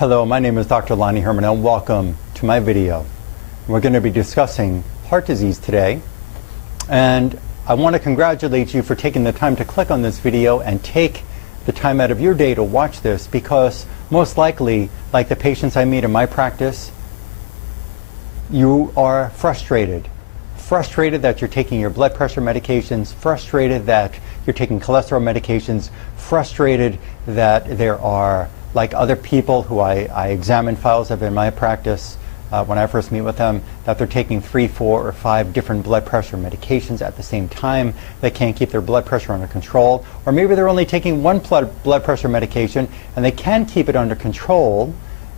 Hello, my name is Dr. Lonnie Herman and welcome to my video. We're going to be discussing heart disease today, and I want to congratulate you for taking the time to click on this video and take the time out of your day to watch this, because most likely, like the patients I meet in my practice, you are frustrated that you're taking your blood pressure medications, frustrated that you're taking cholesterol medications, frustrated that there are, like other people who I examine files of in my practice when I first meet with them, that they're taking 3, 4, or 5 different blood pressure medications at the same time. They can't keep their blood pressure under control. Or maybe they're only taking one blood pressure medication and they can keep it under control,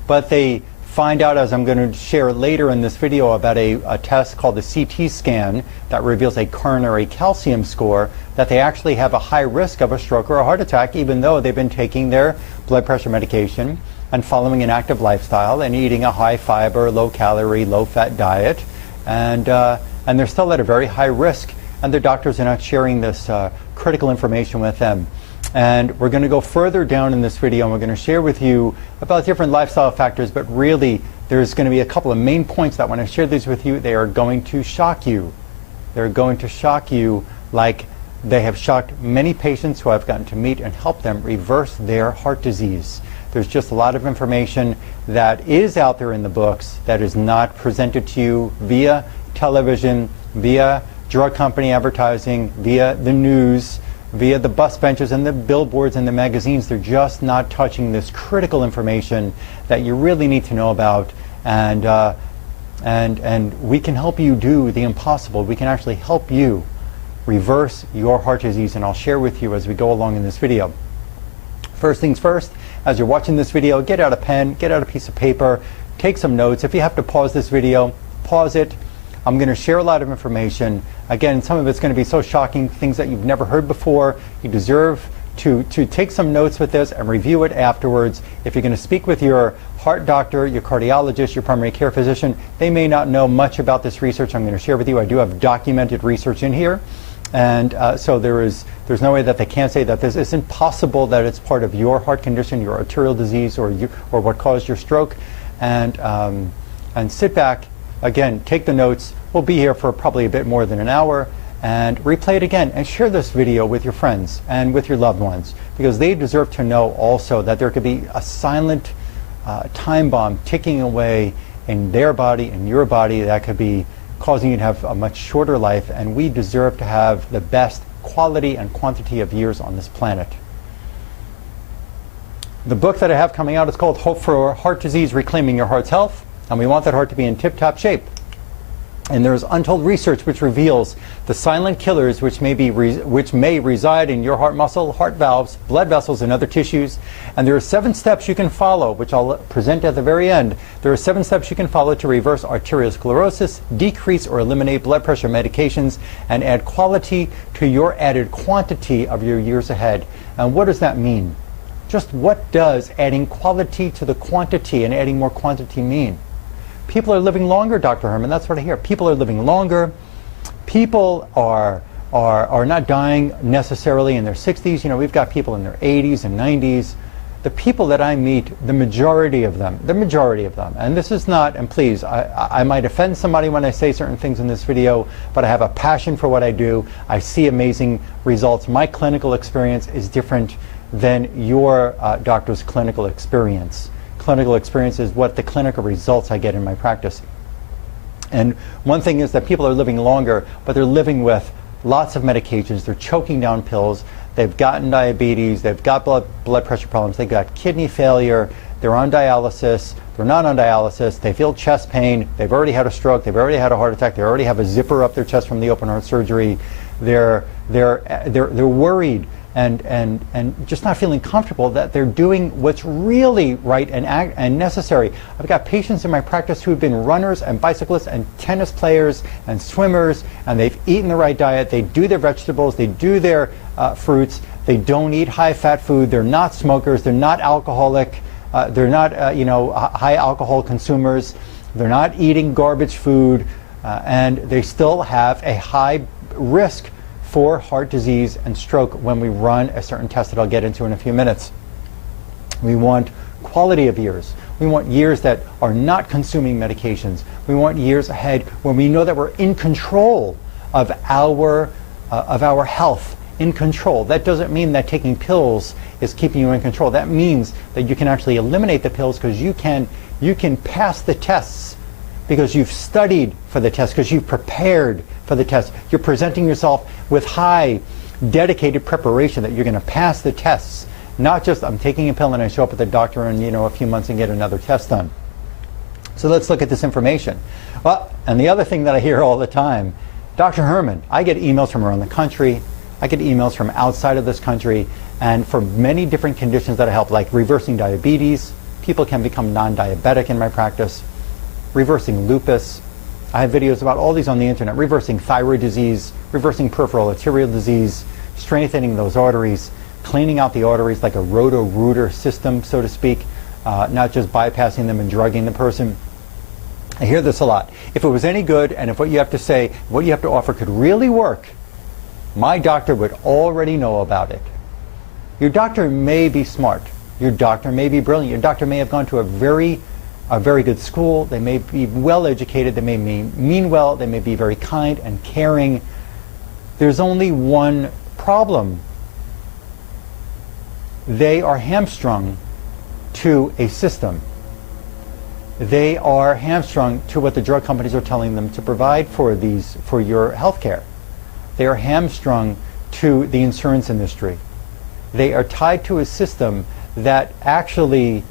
but they find out, as I'm going to share later in this video, about a test called the CT scan that reveals a coronary calcium score, that they actually have a high risk of a stroke or a heart attack, even though they've been taking their blood pressure medication and following an active lifestyle and eating a high fiber, low calorie, low fat diet, and they're still at a very high risk, and their doctors are not sharing this critical information with them. And we're going to go further down in this video, and we're going to share with you about different lifestyle factors, but really there's going to be a couple of main points that when I share these with you, they are going to shock you. They're going to shock you like they have shocked many patients who I've gotten to meet and help them reverse their heart disease. There's just a lot of information that is out there in the books that is not presented to you via television, via drug company advertising, via the news, via the bus benches and the billboards and the magazines. They're just not touching this critical information that you really need to know about. And we can help you do the impossible. We can actually help you reverse your heart disease, and I'll share with you as we go along in this video. First things first, as you're watching this video, get out a pen, get out a piece of paper, take some notes. If you have to pause this video, pause it. I'm going to share a lot of information. Again, some of it's going to be so shocking, things that you've never heard before. You deserve to take some notes with this and review it afterwards. If you're going to speak with your heart doctor, your cardiologist, your primary care physician, they may not know much about this research I'm going to share with you. I do have documented research in here. And so there's no way that they can't say that this isn't possible, that it's part of your heart condition, your arterial disease, or what caused your stroke. And sit back. Again, take the notes. We'll be here for probably a bit more than an hour, and replay it again and share this video with your friends and with your loved ones, because they deserve to know also that there could be a silent time bomb ticking away in their body, in your body, that could be causing you to have a much shorter life, and we deserve to have the best quality and quantity of years on this planet. The book that I have coming out is called Hope for Heart Disease, Reclaiming Your Heart's Health. And we want that heart to be in tip-top shape. And there's untold research which reveals the silent killers which may reside in your heart muscle, heart valves, blood vessels, and other tissues. And there are 7 steps you can follow, which I'll present at the very end. There are 7 steps you can follow to reverse arteriosclerosis, decrease or eliminate blood pressure medications, and add quality to your added quantity of your years ahead. And what does that mean? Just what does adding quality to the quantity and adding more quantity mean? People are living longer, Dr. Herman. That's what I hear. People are living longer. People are not dying necessarily in their 60s. You know, we've got people in their 80s and 90s. The people that I meet, the majority of them, and this is not, and please, I might offend somebody when I say certain things in this video, but I have a passion for what I do. I see amazing results. My clinical experience is different than your doctor's clinical experience. Clinical experience is what the clinical results I get in my practice. And one thing is that people are living longer, but they're living with lots of medications. They're choking down pills. They've gotten diabetes. They've got blood pressure problems. They've got kidney failure. They're on dialysis. They're not on dialysis. They feel chest pain. They've already had a stroke. They've already had a heart attack. They already have a zipper up their chest from the open heart surgery. They're worried and just not feeling comfortable that they're doing what's really right and necessary. I've got patients in my practice who've been runners and bicyclists and tennis players and swimmers, and they've eaten the right diet. They do their vegetables. They do their fruits. They don't eat high-fat food. They're not smokers. They're not alcoholic. They're not high alcohol consumers. They're not eating garbage food, and they still have a high risk for heart disease and stroke when we run a certain test that I'll get into in a few minutes. We want quality of years. We want years that are not consuming medications. We want years ahead when we know that we're in control of our health, in control. That doesn't mean that taking pills is keeping you in control. That means that you can actually eliminate the pills because you can pass the tests because you've studied for the test, because you've prepared for the test. You're presenting yourself with high, dedicated preparation that you're going to pass the tests. Not just, I'm taking a pill and I show up at the doctor in a few months and get another test done. So let's look at this information. Well, and the other thing that I hear all the time, Dr. Herman, I get emails from around the country. I get emails from outside of this country, and for many different conditions that I help, like reversing diabetes. People can become non-diabetic in my practice. Reversing lupus. I have videos about all these on the internet. Reversing thyroid disease, reversing peripheral arterial disease, strengthening those arteries, cleaning out the arteries like a roto-rooter system, so to speak, not just bypassing them and drugging the person. I hear this a lot. If it was any good and if what you have to say, what you have to offer could really work, my doctor would already know about it. Your doctor may be smart. Your doctor may be brilliant. Your doctor may have gone to a very good school. They may be well educated. They may mean well. They may be very kind and caring. There's only one problem. They are hamstrung to a system. They are hamstrung to what the drug companies are telling them to provide for your health care. They are hamstrung to the insurance industry. They are tied to a system that actually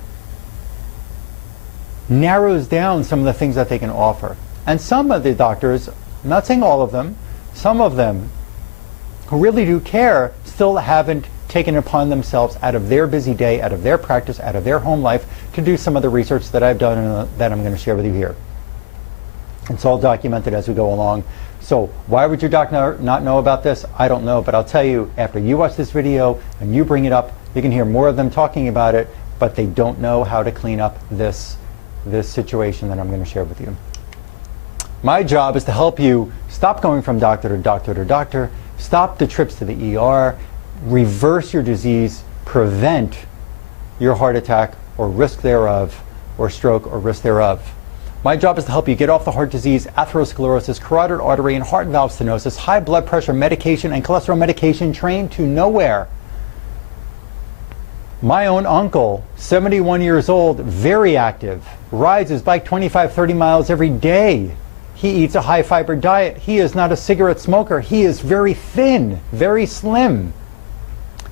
narrows down some of the things that they can offer. And some of the doctors, I'm not saying all of them, some of them who really do care still haven't taken it upon themselves out of their busy day, out of their practice, out of their home life to do some of the research that I've done and that I'm going to share with you here. It's all documented as we go along. So why would your doctor not know about this? I don't know, but I'll tell you, after you watch this video and you bring it up, you can hear more of them talking about it, but they don't know how to clean up this situation that I'm going to share with you. My job is to help you stop going from doctor to doctor to doctor, stop the trips to the ER, reverse your disease, prevent your heart attack or risk thereof, or stroke or risk thereof. My job is to help you get off the heart disease, atherosclerosis, carotid artery, and heart valve stenosis, high blood pressure medication, and cholesterol medication trained to nowhere. My own uncle, 71 years old, very active, rides his bike 25, 30 miles every day. He eats a high fiber diet. He is not a cigarette smoker. He is very thin, very slim.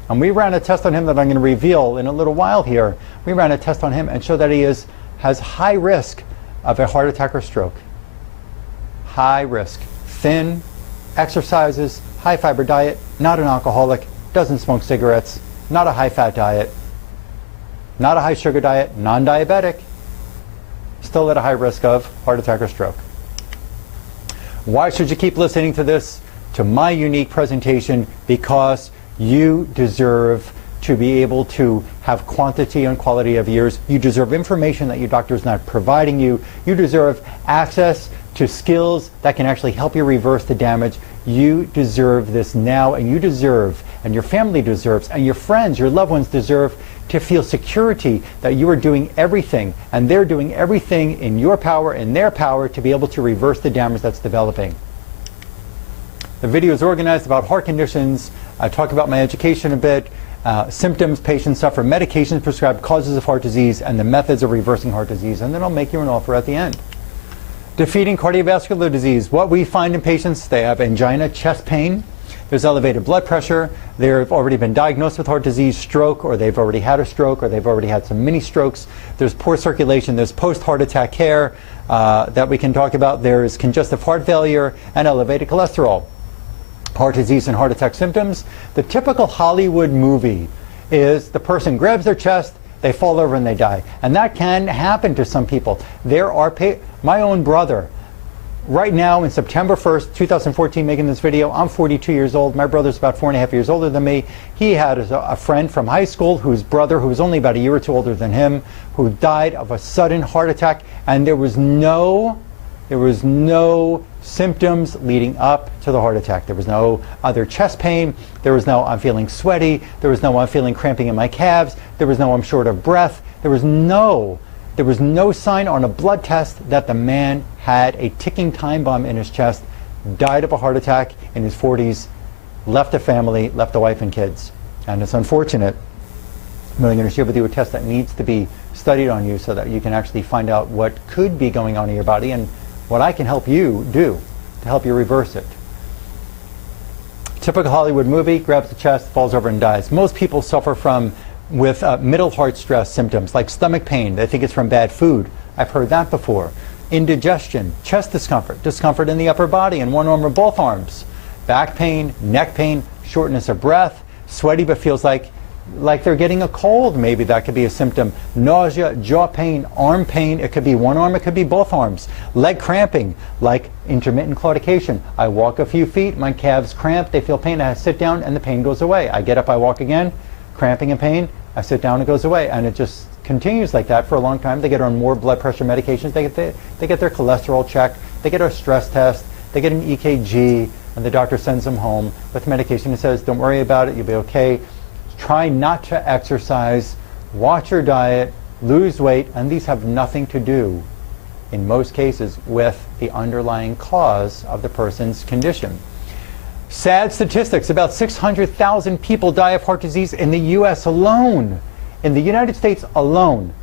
And we ran a test on him that I'm going to reveal in a little while here. We ran a test on him and showed that he has high risk of a heart attack or stroke. High risk. Thin, exercises, high fiber diet, not an alcoholic, doesn't smoke cigarettes, not a high fat diet, not a high sugar diet, non-diabetic, still at a high risk of heart attack or stroke. Why should you keep listening to this, to my unique presentation? Because you deserve to be able to have quantity and quality of years. You deserve information that your doctor is not providing you. You deserve access to skills that can actually help you reverse the damage. You deserve this now, and you deserve, and your family deserves, and your friends, your loved ones deserve to feel security that you are doing everything, and they're doing everything in your power, in their power, to be able to reverse the damage that's developing. The video is organized about heart conditions. I talk about my education a bit, symptoms patients suffer, medications prescribed, causes of heart disease, and the methods of reversing heart disease. And then I'll make you an offer at the end. Defeating cardiovascular disease. What we find in patients, they have angina, chest pain, there's elevated blood pressure, they've already been diagnosed with heart disease, stroke, or they've already had a stroke, or they've already had some mini strokes. There's poor circulation, there's post-heart attack care that we can talk about. There's congestive heart failure and elevated cholesterol. Heart disease and heart attack symptoms. The typical Hollywood movie is the person grabs their chest, they fall over and they die. And that can happen to some people. There are my own brother, right now in September 1st, 2014, making this video, I'm 42 years old. My brother's about 4.5 years older than me. He had a friend from high school whose brother, who was only about a year or two older than him, who died of a sudden heart attack, and there was no symptoms leading up to the heart attack. There was no other chest pain. There was no I'm feeling sweaty. There was no I'm feeling cramping in my calves. There was no I'm short of breath. There was no sign on a blood test that the man had a ticking time bomb in his chest, died of a heart attack in his 40s, left a family, left a wife and kids. And it's unfortunate. I'm going to share with you a test that needs to be studied on you so that you can actually find out what could be going on in your body and what I can help you do to help you reverse it. Typical Hollywood movie, grabs the chest, falls over and dies. Most people suffer with middle heart stress symptoms like stomach pain. They think it's from bad food. I've heard that before. Indigestion, chest discomfort, discomfort in the upper body in one arm or both arms, back pain, neck pain, shortness of breath, sweaty but feels like they're getting a cold. Maybe that could be a symptom. Nausea, jaw pain, arm pain. It could be one arm, it could be both arms. Leg cramping, like intermittent claudication. I walk a few feet, my calves cramp, they feel pain, I sit down and the pain goes away. I get up, I walk again, cramping and pain, I sit down, it goes away. And it just continues like that for a long time. They get on more blood pressure medications, they get their cholesterol checked, they get a stress test, they get an EKG, and the doctor sends them home with medication and says, don't worry about it, you'll be okay. Try not to exercise, watch your diet, lose weight, and these have nothing to do, in most cases, with the underlying cause of the person's condition. Sad statistics, about 600,000 people die of heart disease in the US alone. In the United States alone.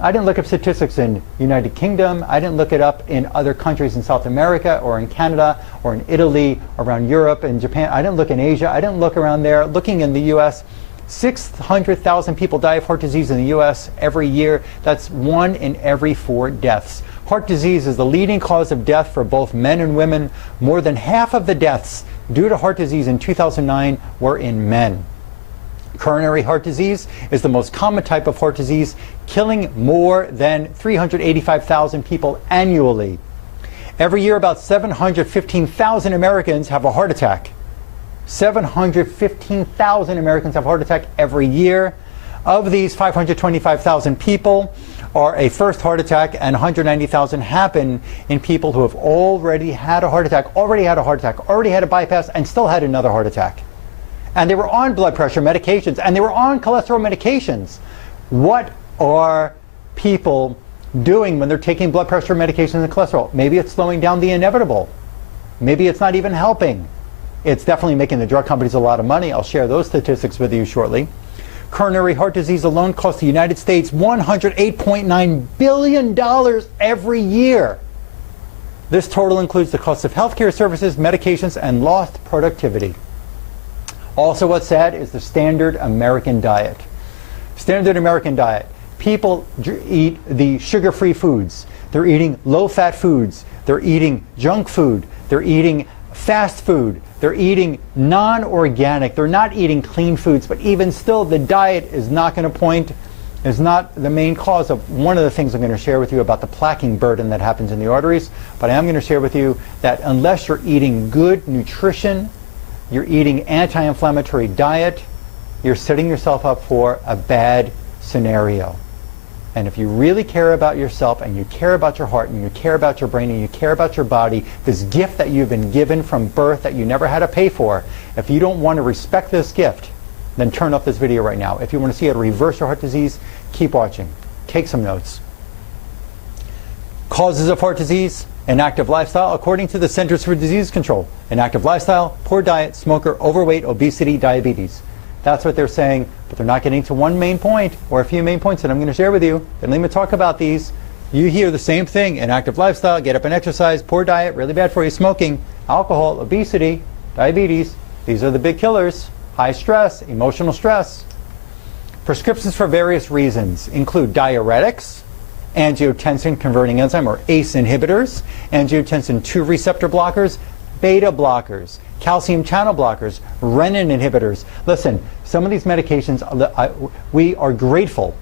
I didn't look up statistics in United Kingdom. I didn't look it up in other countries in South America or in Canada or in Italy, around Europe and Japan. I didn't look in Asia. I didn't look around there. Looking in the US, 600,000 people die of heart disease in the US every year. That's 1 in every 4 deaths. Heart disease is the leading cause of death for both men and women. More than half of the deaths due to heart disease in 2009 were in men. Coronary heart disease is the most common type of heart disease, killing more than 385,000 people annually. Every year, about 715,000 Americans have a heart attack. 715,000 Americans have a heart attack every year. Of these, 525,000 people are a first heart attack, and 190,000 happen in people who have already had a heart attack, already had a bypass, and still had another heart attack. And they were on blood pressure medications, and they were on cholesterol medications. What are people doing when they're taking blood pressure medications and cholesterol? Maybe it's slowing down the inevitable. Maybe it's not even helping. It's definitely making the drug companies a lot of money. I'll share those statistics with you shortly. Coronary heart disease alone costs the United States $108.9 billion every year. This total includes the cost of healthcare services, medications, and lost productivity. Also, what's sad is the standard American diet. Standard American diet. People eat the sugar-free foods. They're eating low-fat foods. They're eating junk food. They're eating fast food. They're eating non-organic. They're not eating clean foods. But even still, the diet is not the main cause of one of the things I'm going to share with you about the plaquing burden that happens in the arteries. But I am going to share with you that unless you're eating good nutrition, you're eating anti-inflammatory diet, you're setting yourself up for a bad scenario. And if you really care about yourself, and you care about your heart, and you care about your brain, and you care about your body, this gift that you've been given from birth that you never had to pay for, if you don't want to respect this gift, then turn off this video right now. If you want to see how to reverse your heart disease, keep watching. Take some notes. Causes of heart disease: inactive lifestyle, according to the Centers for Disease Control. Inactive lifestyle, poor diet, smoker, overweight, obesity, diabetes. That's what they're saying, but they're not getting to one main point, or a few main points that I'm going to share with you. They don't even talk about these. You hear the same thing: inactive lifestyle, get up and exercise, poor diet, really bad for you, smoking, alcohol, obesity, diabetes. These are the big killers. High stress, emotional stress. Prescriptions for various reasons include diuretics, angiotensin converting enzyme or ACE inhibitors, angiotensin 2 receptor blockers, beta blockers, calcium channel blockers, renin inhibitors. Listen, some of these medications, we are grateful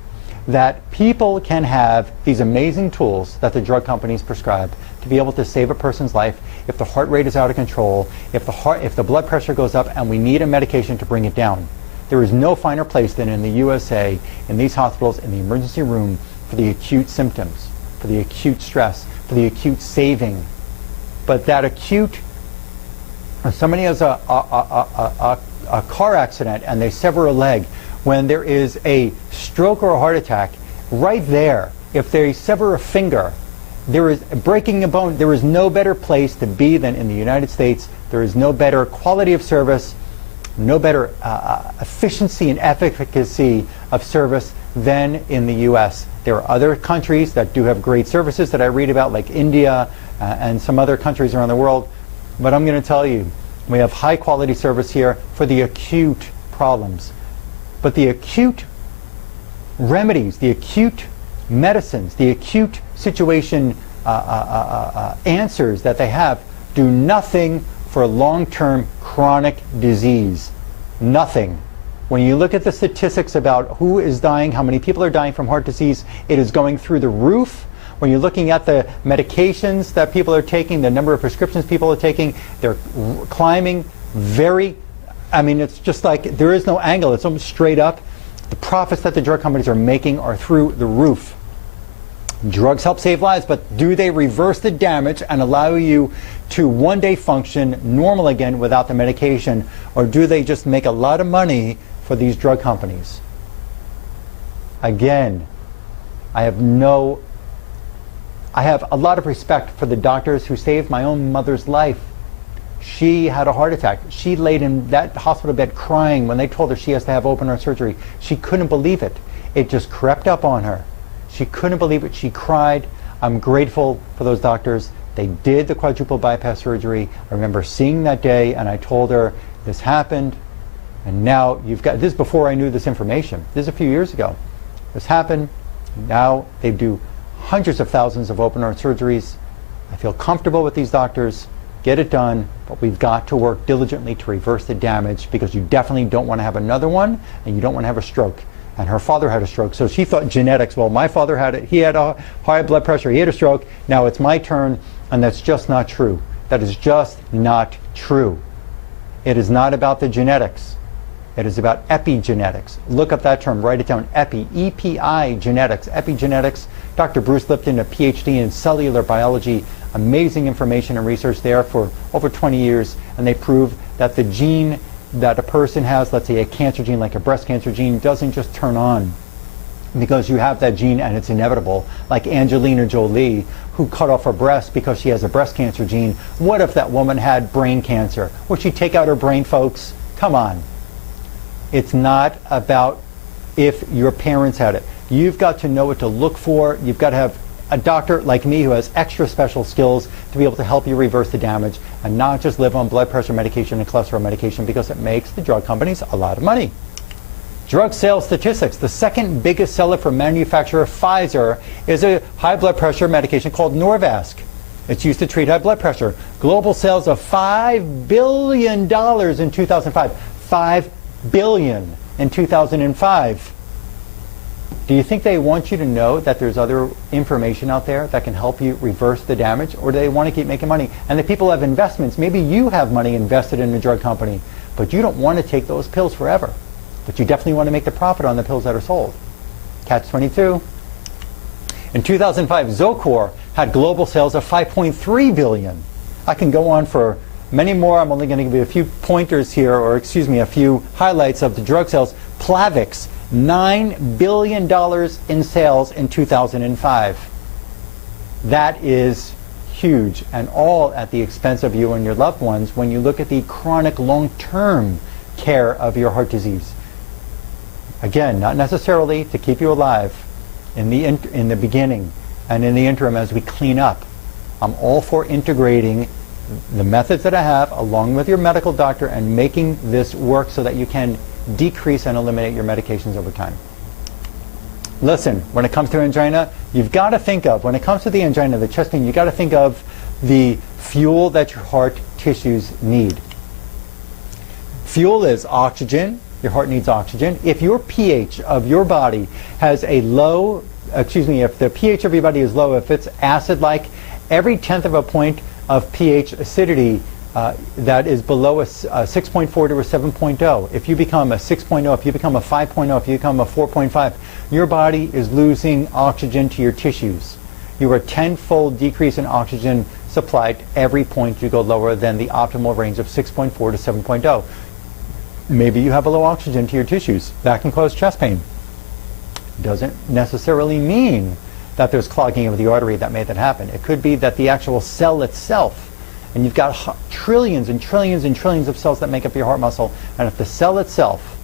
that people can have these amazing tools that the drug companies prescribe to be able to save a person's life if the heart rate is out of control, if the blood pressure goes up and we need a medication to bring it down. There is no finer place than in the USA, in these hospitals, in the emergency room, for the acute symptoms, for the acute stress, for the acute saving but that acute, somebody has a car accident and they sever a leg, when there is a stroke or a heart attack, right there, if they sever a finger, there is breaking a bone, there is no better place to be than in the United States. There is no better quality of service, no better efficiency and efficacy of service than in the US. There are other countries that do have great services that I read about, like India and some other countries around the world. But I'm going to tell you, we have high quality service here for the acute problems. But the acute remedies, the acute medicines, the acute situation answers that they have do nothing for long-term chronic disease. Nothing. When you look at the statistics about who is dying, how many people are dying from heart disease, it is going through the roof. When you're looking at the medications that people are taking, the number of prescriptions people are taking, they're climbing very, I mean, it's just like there is no angle. It's almost straight up. The profits that the drug companies are making are through the roof. Drugs help save lives, but do they reverse the damage and allow you to one day function normal again without the medication? Or do they just make a lot of money for these drug companies? Again, I have a lot of respect for the doctors who saved my own mother's life. She had a heart attack. She laid in that hospital bed crying when they told her she has to have open heart surgery. She couldn't believe it. It just crept up on her. She couldn't believe it. She cried. I'm grateful for those doctors. They did the quadruple bypass surgery. I remember seeing that day, and I told her, this happened, and now you've got, this is before I knew this information. This is a few years ago. This happened. Now they do hundreds of thousands of open heart surgeries. I feel comfortable with these doctors. Get it done, but we've got to work diligently to reverse the damage, because you definitely don't want to have another one, and you don't want to have a stroke. And her father had a stroke, so she thought genetics. Well, my father had it. He had a high blood pressure. He had a stroke. Now it's my turn, and that's just not true. That is just not true. It is not about the genetics. It is about epigenetics. Look up that term. Write it down. Epi, E-P-I, genetics. Epigenetics. Dr. Bruce Lipton, a PhD in cellular biology. Amazing information and research there for over 20 years. And they prove that the gene that a person has, let's say a cancer gene like a breast cancer gene, doesn't just turn on because you have that gene and it's inevitable. Like Angelina Jolie, who cut off her breast because she has a breast cancer gene. What if that woman had brain cancer? Would she take out her brain, folks? Come on. It's not about if your parents had it. You've got to know what to look for. You've got to have a doctor like me who has extra special skills to be able to help you reverse the damage and not just live on blood pressure medication and cholesterol medication, because it makes the drug companies a lot of money. Drug sales statistics. The second biggest seller for manufacturer Pfizer is a high blood pressure medication called Norvasc. It's used to treat high blood pressure. Global sales of $5 billion in 2005. $5 billion in 2005. Do you think they want you to know that there's other information out there that can help you reverse the damage, or do they want to keep making money? And the people have investments. Maybe you have money invested in a drug company, but you don't want to take those pills forever. But you definitely want to make the profit on the pills that are sold. Catch-22. In 2005, Zocor had global sales of $5.3 billion. I can go on for many more. I'm only going to give you a few pointers here, or excuse me, a few highlights of the drug sales. Plavix, $9 billion in sales in 2005. That is huge, and all at the expense of you and your loved ones when you look at the chronic long-term care of your heart disease. Again, not necessarily to keep you alive in the beginning and in the interim as we clean up. I'm all for integrating the methods that I have along with your medical doctor and making this work so that you can decrease and eliminate your medications over time. Listen, when it comes to angina, you've got to think of, when it comes to the angina, the chest pain, you've got to think of the fuel that your heart tissues need. Fuel is oxygen. Your heart needs oxygen. If your pH of your body has a low, if the pH of your body is low, if it's acid-like, every 1/10 of a point of pH acidity that is below a 6.4 to a 7.0. If you become a 6.0, if you become a 5.0, if you become a 4.5, your body is losing oxygen to your tissues. You are 10-fold decrease in oxygen supplied every point you go lower than the optimal range of 6.4 to 7.0. Maybe you have a low oxygen to your tissues. That can cause chest pain. Doesn't necessarily mean that there's clogging of the artery that made that happen. It could be that the actual cell itself, and you've got trillions and trillions and trillions of cells that make up your heart muscle, and if the cell itself,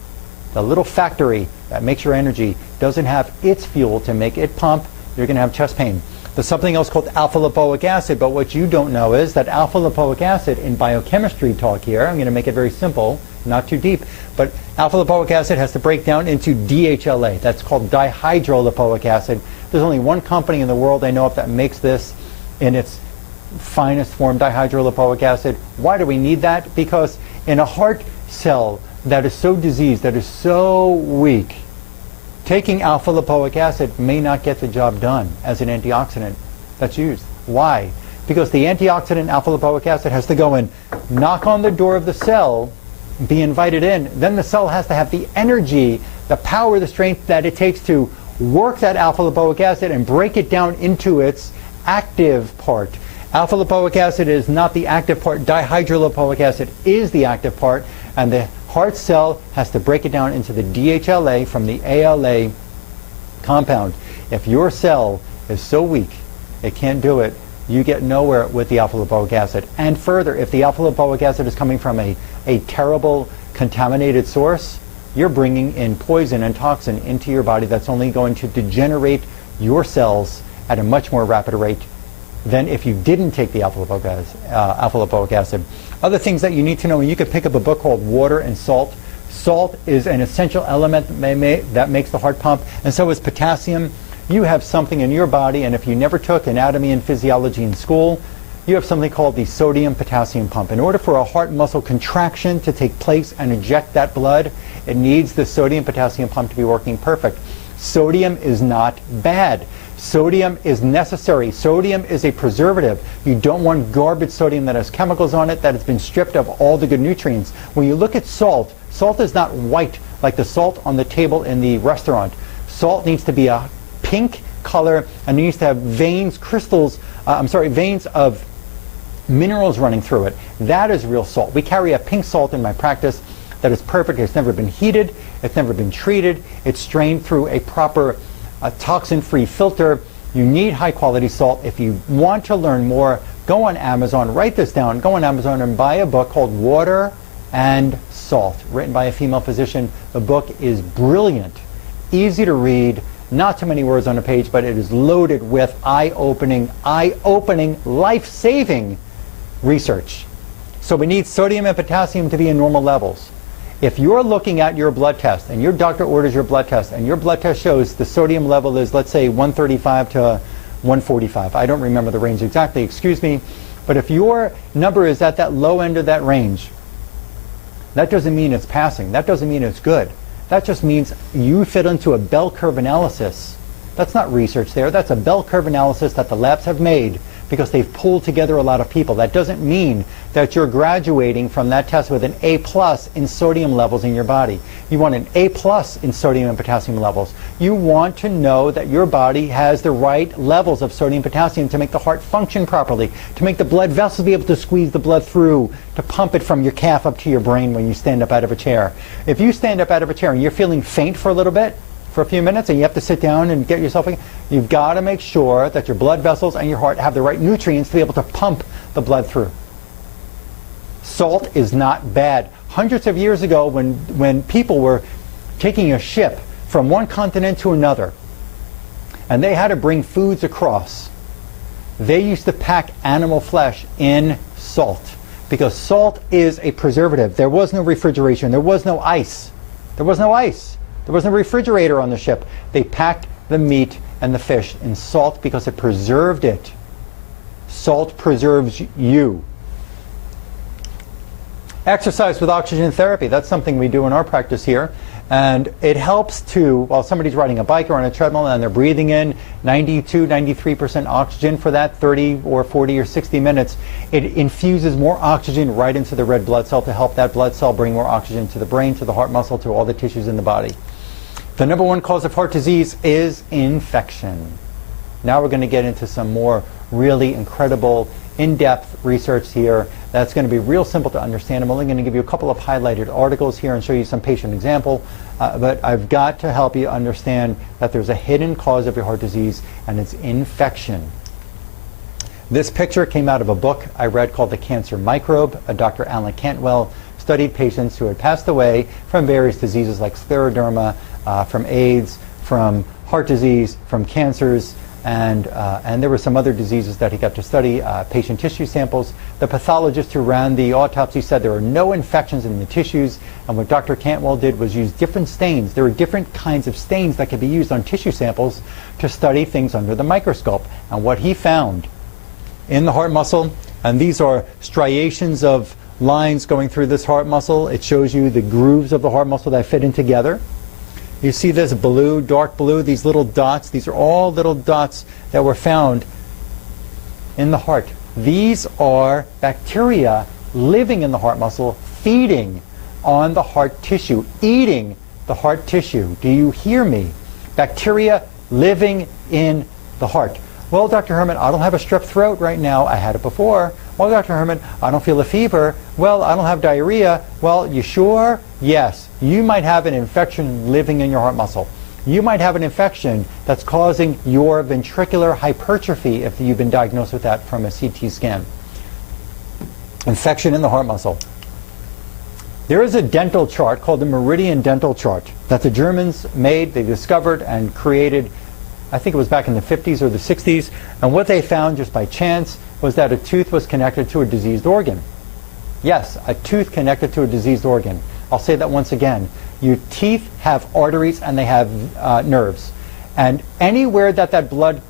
the little factory that makes your energy, doesn't have its fuel to make it pump, you're going to have chest pain. There's something else called alpha-lipoic acid, but what you don't know is that alpha-lipoic acid, in biochemistry talk here, I'm going to make it very simple, not too deep, but alpha-lipoic acid has to break down into DHLA. That's called dihydrolipoic acid. There's only one company in the world I know of that makes this in its finest form, dihydrolipoic acid. Why do we need that? Because in a heart cell that is so diseased, that is so weak, taking alpha-lipoic acid may not get the job done as an antioxidant that's used. Why? Because the antioxidant alpha-lipoic acid has to go and knock on the door of the cell, be invited in. Then the cell has to have the energy, the power, the strength that it takes to work that alpha-lipoic acid and break it down into its active part. Alpha-lipoic acid is not the active part. Dihydrolipoic acid is the active part, and the heart cell has to break it down into the DHLA from the ALA compound. If your cell is so weak it can't do it, you get nowhere with the alpha-lipoic acid. And further, if the alpha-lipoic acid is coming from a terrible contaminated source, you're bringing in poison and toxin into your body that's only going to degenerate your cells at a much more rapid rate than if you didn't take the alpha-lipoic acid. Other things that you need to know, and you could pick up a book called Water and Salt. Salt is an essential element that makes the heart pump, and so is potassium. You have something in your body, and if you never took anatomy and physiology in school, you have something called the sodium-potassium pump. In order for a heart muscle contraction to take place and eject that blood, it needs the sodium-potassium pump to be working perfect. Sodium is not bad. Sodium is necessary. Sodium is a preservative. You don't want garbage sodium that has chemicals on it, that has been stripped of all the good nutrients. When you look at salt, salt is not white like the salt on the table in the restaurant. Salt needs to be a pink color, and it needs to have veins, veins of minerals running through it. That is real salt. We carry a pink salt in my practice that is perfect. It's never been heated. It's never been treated. It's strained through a proper toxin-free filter. You need high-quality salt. If you want to learn more, go on Amazon, write this down, go on Amazon and buy a book called Water and Salt, written by a female physician. The book is brilliant, easy to read, not too many words on a page, but it is loaded with eye-opening, life-saving research. So we need sodium and potassium to be in normal levels. If you're looking at your blood test and your doctor orders your blood test and your blood test shows the sodium level is, let's say, 135 to 145, I don't remember the range exactly, excuse me, but if your number is at that low end of that range, that doesn't mean it's passing. That doesn't mean it's good. That just means you fit into a bell curve analysis. That's not research there. That's a bell curve analysis that the labs have made because they've pulled together a lot of people. That doesn't mean that you're graduating from that test with an A+ in sodium levels in your body. You want an A+ in sodium and potassium levels. You want to know that your body has the right levels of sodium and potassium to make the heart function properly, to make the blood vessels be able to squeeze the blood through, to pump it from your calf up to your brain when you stand up out of a chair. If you stand up out of a chair and you're feeling faint for a little bit, for a few minutes, and you have to sit down and get yourself in, you've got to make sure that your blood vessels and your heart have the right nutrients to be able to pump the blood through. Salt is not bad. Hundreds of years ago, when people were taking a ship from one continent to another, and they had to bring foods across, they used to pack animal flesh in salt, because salt is a preservative. There was no refrigeration. There was no ice. There was no ice. There was no refrigerator on the ship. They packed the meat and the fish in salt because it preserved it. Salt preserves you. Exercise with oxygen therapy. That's something we do in our practice here. And it helps to, while somebody's riding a bike or on a treadmill and they're breathing in 92, 93% oxygen for that 30 or 40 or 60 minutes, it infuses more oxygen right into the red blood cell to help that blood cell bring more oxygen to the brain, to the heart muscle, to all the tissues in the body. The number one cause of heart disease is infection. Now we're going to get into some more really incredible, in-depth research here that's going to be real simple to understand. I'm only going to give you a couple of highlighted articles here and show you some patient example, but I've got to help you understand that there's a hidden cause of your heart disease, and it's infection. This picture came out of a book I read called The Cancer Microbe. Dr. Alan Cantwell studied patients who had passed away from various diseases like scleroderma, from AIDS, from heart disease, from cancers, and there were some other diseases that he got to study, patient tissue samples. The pathologist who ran the autopsy said there were no infections in the tissues, and what Dr. Cantwell did was use different stains. There were different kinds of stains that could be used on tissue samples to study things under the microscope. And what he found in the heart muscle, and these are striations of lines going through this heart muscle. It shows you the grooves of the heart muscle that fit in together. You see this blue, dark blue, these little dots. These are all little dots that were found in the heart. These are bacteria living in the heart muscle, feeding on the heart tissue, eating the heart tissue. Do you hear me? Bacteria living in the heart. Well, Dr. Herman, I don't have a strep throat right now. I had it before. Well, Dr. Herman, I don't feel a fever. Well, I don't have diarrhea. Well, you sure? Yes. You might have an infection living in your heart muscle. You might have an infection that's causing your ventricular hypertrophy if you've been diagnosed with that from a CT scan. Infection in the heart muscle. There is a dental chart called the Meridian Dental Chart that the Germans made, they discovered and created. I think it was back in the 50s or the 60s, and what they found just by chance was that a tooth was connected to a diseased organ. Yes, a tooth connected to a diseased organ. I'll say that once again. Your teeth have arteries and they have nerves. And anywhere that blood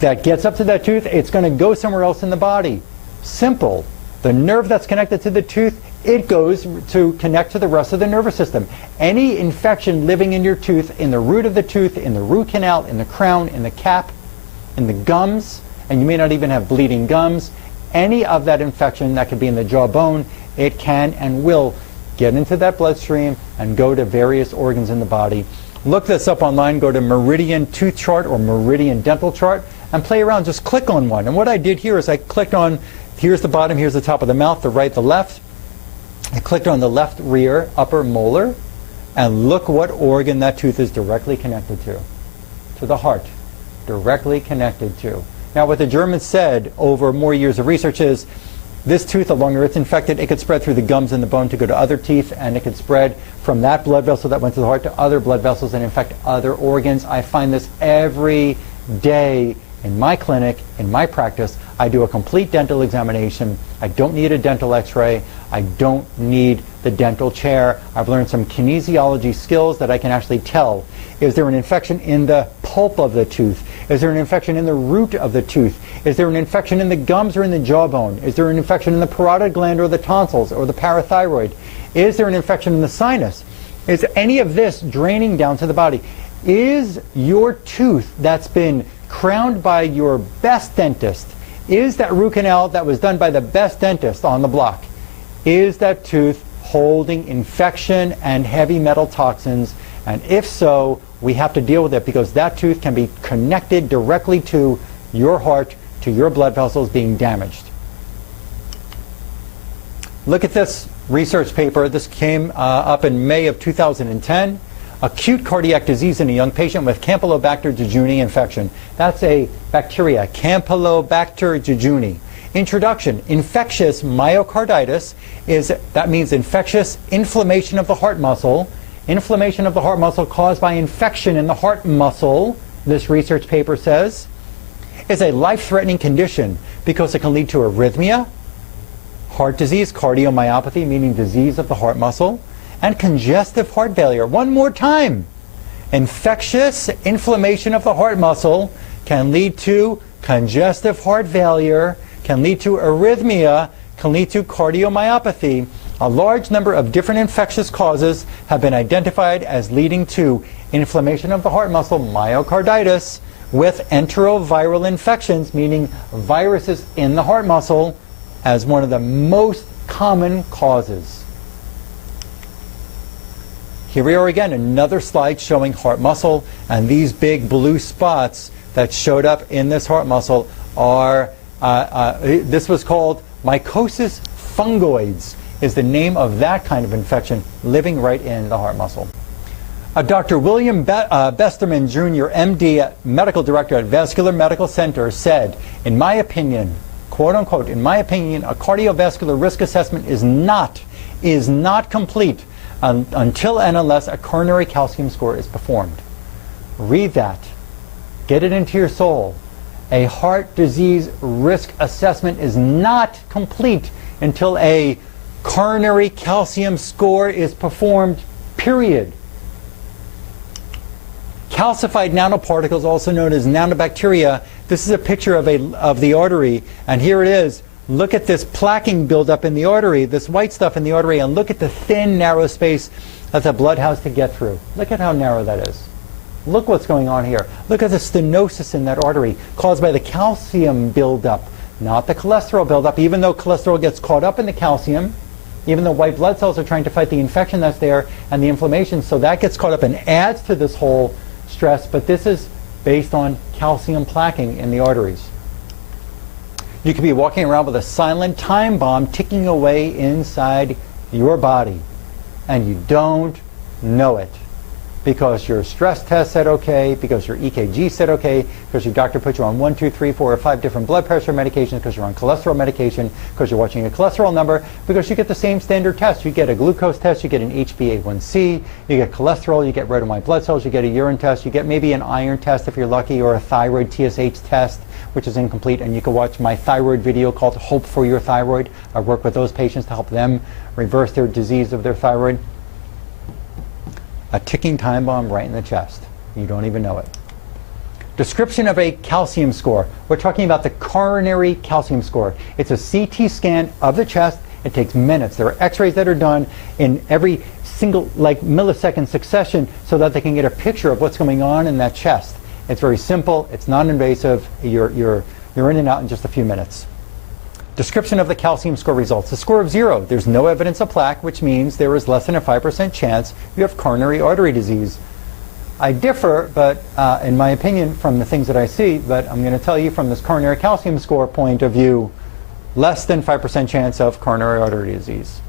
that gets up to that tooth, it's going to go somewhere else in the body. Simple. The nerve that's connected to the tooth, it goes to connect to the rest of the nervous system. Any infection living in your tooth, in the root of the tooth, in the root canal, in the crown, in the cap, in the gums, and you may not even have bleeding gums, any of that infection that could be in the jawbone, it can and will get into that bloodstream and go to various organs in the body. Look this up online, go to Meridian Tooth Chart or Meridian Dental Chart and play around, just click on one. And what I did here is I clicked on, here's the bottom, here's the top of the mouth, the right, the left. I clicked on the left rear upper molar, and look what organ that tooth is directly connected to the heart, directly connected to. Now what the Germans said over more years of research is this tooth, the longer it's infected, it could spread through the gums and the bone to go to other teeth, and it could spread from that blood vessel that went to the heart to other blood vessels and infect other organs. I find this every day in my clinic, in my practice. I do a complete dental examination. I don't need a dental x-ray. I don't need the dental chair. I've learned some kinesiology skills that I can actually tell. Is there an infection in the pulp of the tooth? Is there an infection in the root of the tooth? Is there an infection in the gums or in the jawbone? Is there an infection in the parotid gland or the tonsils or the parathyroid? Is there an infection in the sinus? Is any of this draining down to the body? Is your tooth that's been crowned by your best dentist, is that root canal that was done by the best dentist on the block, is that tooth holding infection and heavy metal toxins? And if so, we have to deal with it because that tooth can be connected directly to your heart, to your blood vessels being damaged. Look at this research paper. This came up in May of 2010. Acute cardiac disease in a young patient with Campylobacter jejuni infection. That's a bacteria, Campylobacter jejuni. Introduction: infectious myocarditis that means infectious inflammation of the heart muscle. Inflammation of the heart muscle caused by infection in the heart muscle, this research paper says, is a life-threatening condition because it can lead to arrhythmia, heart disease, cardiomyopathy, meaning disease of the heart muscle, and congestive heart failure. One more time. Infectious inflammation of the heart muscle can lead to congestive heart failure, can lead to arrhythmia, can lead to cardiomyopathy. A large number of different infectious causes have been identified as leading to inflammation of the heart muscle, myocarditis, with enteroviral infections, meaning viruses in the heart muscle, as one of the most common causes. Here we are again, another slide showing heart muscle, and these big blue spots that showed up in this heart muscle are, this was called mycosis fungoides, is the name of that kind of infection living right in the heart muscle. Dr. William Besterman Jr., MD, Medical Director at Vascular Medical Center, said, in my opinion, quote unquote, in my opinion, a cardiovascular risk assessment is not complete until and unless a coronary calcium score is performed. Read that. Get it into your soul. A heart disease risk assessment is not complete until a coronary calcium score is performed, period. Calcified nanoparticles, also known as NanoBacteria. This is a picture of the artery, and here it is. Look at this plaquing buildup in the artery, this white stuff in the artery, and look at the thin, narrow space that the blood has to get through. Look at how narrow that is. Look what's going on here. Look at the stenosis in that artery caused by the calcium buildup, not the cholesterol buildup. Even though cholesterol gets caught up in the calcium, even though white blood cells are trying to fight the infection that's there and the inflammation, so that gets caught up and adds to this whole stress, but this is based on calcium plaquing in the arteries. You could be walking around with a silent time bomb ticking away inside your body, and you don't know it because your stress test said okay, because your EKG said okay, because your doctor put you on 1, 2, 3, 4, or 5 different blood pressure medications, because you're on cholesterol medication, because you're watching a cholesterol number, because you get the same standard test. You get a glucose test, you get an HbA1c, you get cholesterol, you get red and white blood cells, you get a urine test, you get maybe an iron test if you're lucky, or a thyroid TSH test, which is incomplete, and you can watch my thyroid video called Hope for Your Thyroid. I work with those patients to help them reverse their disease of their thyroid. A ticking time bomb right in the chest. You don't even know it. Description of a calcium score. We're talking about the coronary calcium score. It's a CT scan of the chest. It takes minutes. There are x-rays that are done in every single millisecond succession so that they can get a picture of what's going on in that chest. It's very simple. It's non-invasive. You're in and out in just a few minutes. Description of the calcium score results. A score of 0. There's no evidence of plaque, which means there is less than a 5% chance you have coronary artery disease. I differ, but in my opinion, from the things that I see, but I'm going to tell you from this coronary calcium score point of view, less than 5% chance of coronary artery disease.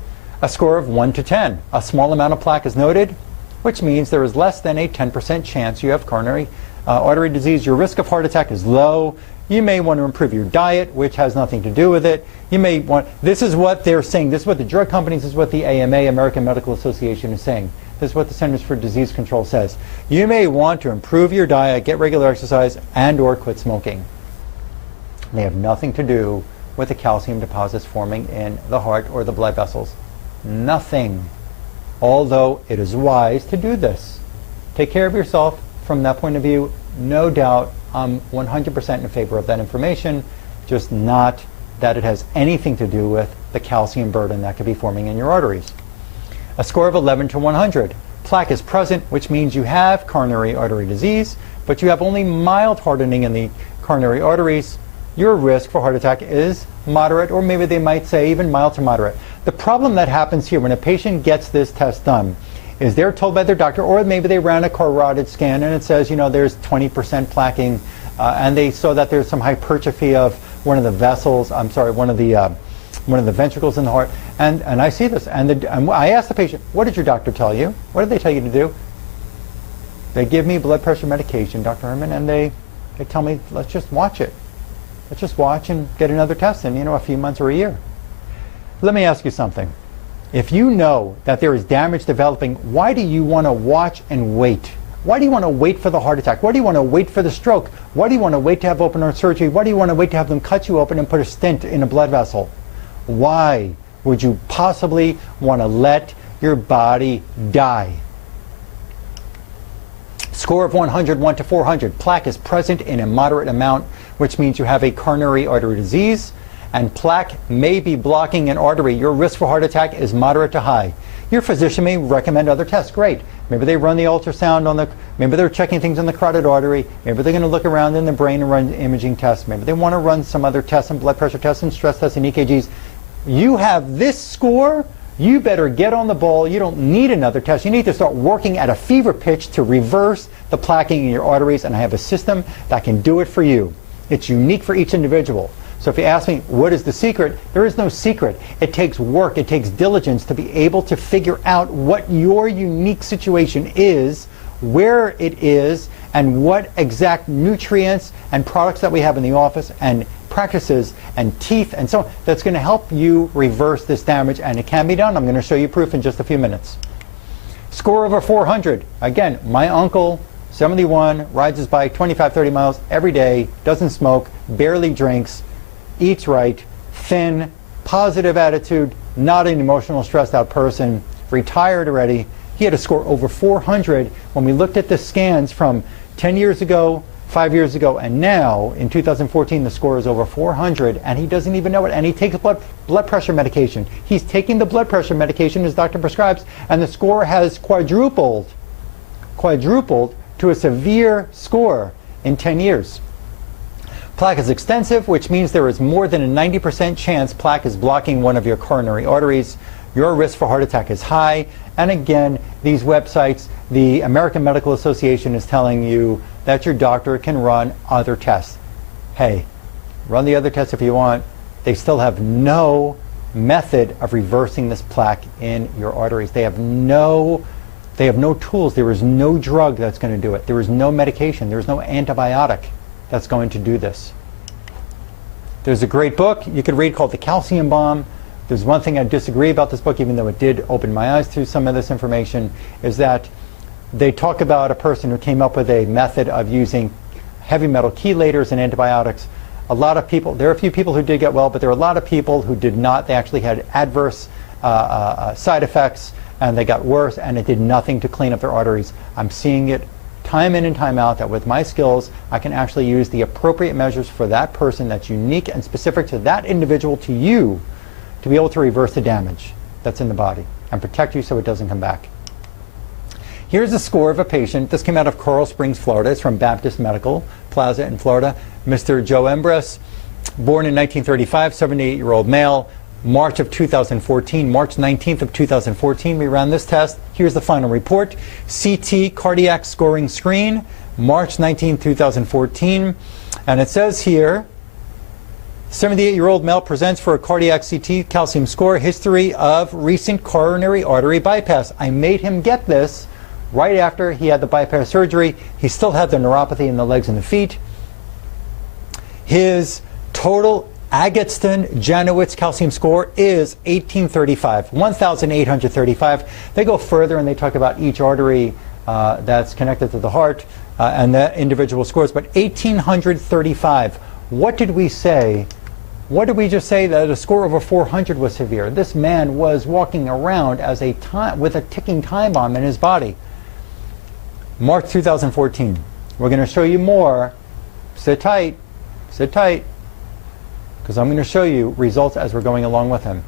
A score of 1 to 10. A small amount of plaque is noted, which means there is less than a 10% chance you have coronary artery disease. Your risk of heart attack is low. You may want to improve your diet, which has nothing to do with it. You may want, this is what they're saying. This is what the drug companies, this is what the AMA, American Medical Association, is saying. This is what the Centers for Disease Control says. You may want to improve your diet, get regular exercise, and or quit smoking. They have nothing to do with the calcium deposits forming in the heart or the blood vessels. Nothing. Although it is wise to do this. Take care of yourself from that point of view, no doubt. I'm 100% in favor of that information, just not that it has anything to do with the calcium burden that could be forming in your arteries. A score of 11 to 100. Plaque is present, which means you have coronary artery disease, but you have only mild hardening in the coronary arteries. Your risk for heart attack is moderate, or maybe they might say even mild to moderate. The problem that happens here when a patient gets this test done is they're told by their doctor, or maybe they ran a carotid scan and it says, you know, there's 20% plaquing, and they saw that there's some hypertrophy of one of the vessels, one of the ventricles in the heart, and I see this, and I ask the patient, what did your doctor tell you? What did they tell you to do? They give me blood pressure medication, Dr. Herman, and they tell me, let's just watch it. Let's just watch and get another test in, a few months or a year. Let me ask you something. If you know that there is damage developing, why do you want to watch and wait? Why do you want to wait for the heart attack? Why do you want to wait for the stroke? Why do you want to wait to have open heart surgery? Why do you want to wait to have them cut you open and put a stent in a blood vessel? Why would you possibly want to let your body die? Score of 100, 1 to 400. Plaque is present in a moderate amount, which means you have a coronary artery disease, and plaque may be blocking an artery. Your risk for heart attack is moderate to high. Your physician may recommend other tests. Great. Maybe they run the ultrasound maybe they're checking things on the carotid artery. Maybe they're going to look around in the brain and run imaging tests. Maybe they want to run some other tests and blood pressure tests and stress tests and EKGs. You have this score, you better get on the ball. You don't need another test. You need to start working at a fever pitch to reverse the plaquing in your arteries, and I have a system that can do it for you. It's unique for each individual. So if you ask me, what is the secret? There is no secret. It takes work, it takes diligence to be able to figure out what your unique situation is, where it is, and what exact nutrients and products that we have in the office and practices and teeth and so on that's going to help you reverse this damage, and it can be done. I'm going to show you proof in just a few minutes. Score over 400. Again, my uncle, 71, rides his bike 25-30 miles every day, doesn't smoke, barely drinks, eats right, thin, positive attitude, not an emotional stressed out person, retired already. He had a score over 400 when we looked at the scans from 10 years ago, 5 years ago, and now in 2014 the score is over 400, and he doesn't even know it, and he takes blood pressure medication. He's taking the blood pressure medication his doctor prescribes, and the score has quadrupled to a severe score in 10 years. Plaque is extensive, which means there is more than a 90% chance plaque is blocking one of your coronary arteries. Your risk for heart attack is high. And again, these websites, the American Medical Association is telling you that your doctor can run other tests. Hey, run the other tests if you want. They still have no method of reversing this plaque in your arteries. They have no tools. There is no drug that's going to do it. There is no medication. There is no antibiotic that's going to do this. There's a great book you could read called The Calcium Bomb. There's one thing I disagree about this book, even though it did open my eyes to some of this information, is that they talk about a person who came up with a method of using heavy metal chelators and antibiotics. A lot of people, there are a few people who did get well, but there are a lot of people who did not. They actually had adverse side effects, and they got worse, and it did nothing to clean up their arteries. I'm seeing it time in and time out that with my skills, I can actually use the appropriate measures for that person that's unique and specific to that individual, to you, to be able to reverse the damage that's in the body and protect you so it doesn't come back. Here's a score of a patient. This came out of Coral Springs, Florida. It's from Baptist Medical Plaza in Florida. Mr. Joe Embras, born in 1935, 78-year-old male. March of 2014, March 19th of 2014, we ran this test. Here's the final report. CT cardiac scoring screen, March 19, 2014. And it says here, 78-year-old male presents for a cardiac CT calcium score, history of recent coronary artery bypass. I made him get this right after he had the bypass surgery. He still had the neuropathy in the legs and the feet. His total Agatston-Janowitz calcium score is 1835, 1,835. They go further and they talk about each artery that's connected to the heart and the individual scores, but 1,835. What did we say? What did we just say? That a score over 400 was severe. This man was walking around as with a ticking time bomb in his body. March 2014. We're going to show you more. Sit tight, because I'm going to show you results as we're going along with him.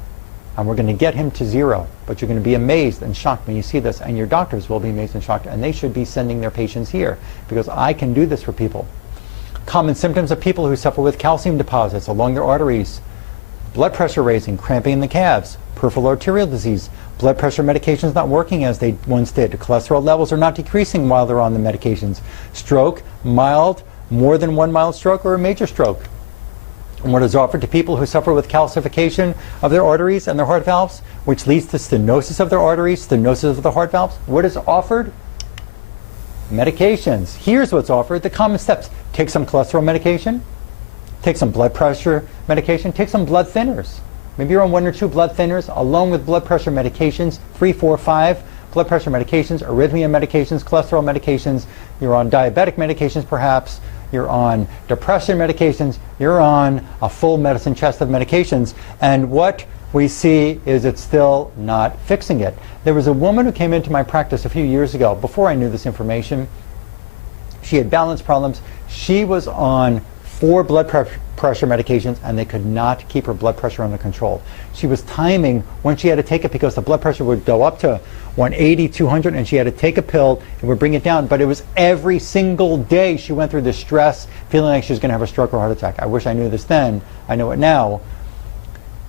And we're going to get him to zero. But you're going to be amazed and shocked when you see this, and your doctors will be amazed and shocked, and they should be sending their patients here, because I can do this for people. Common symptoms of people who suffer with calcium deposits along their arteries: blood pressure raising, cramping in the calves, peripheral arterial disease, blood pressure medications not working as they once did, cholesterol levels are not decreasing while they're on the medications, stroke, mild, more than one mild stroke, or a major stroke. And what is offered to people who suffer with calcification of their arteries and their heart valves, which leads to stenosis of their arteries, stenosis of the heart valves? What is offered? Medications. Here's what's offered. The common steps. Take some cholesterol medication. Take some blood pressure medication. Take some blood thinners. Maybe you're on 1 or 2 blood thinners along with blood pressure medications, 3, 4, 5 blood pressure medications, arrhythmia medications, cholesterol medications. You're on diabetic medications perhaps. You're on depression medications. You're on a full medicine chest of medications. And what we see is it's still not fixing it. There was a woman who came into my practice a few years ago, before I knew this information. She had balance problems. She was on 4 blood pressure medications, and they could not keep her blood pressure under control. She was timing when she had to take it, because the blood pressure would go up to 180, 200, and she had to take a pill. It would bring it down, but it was every single day she went through the stress, feeling like she was going to have a stroke or heart attack. I wish I knew this then. I know it now.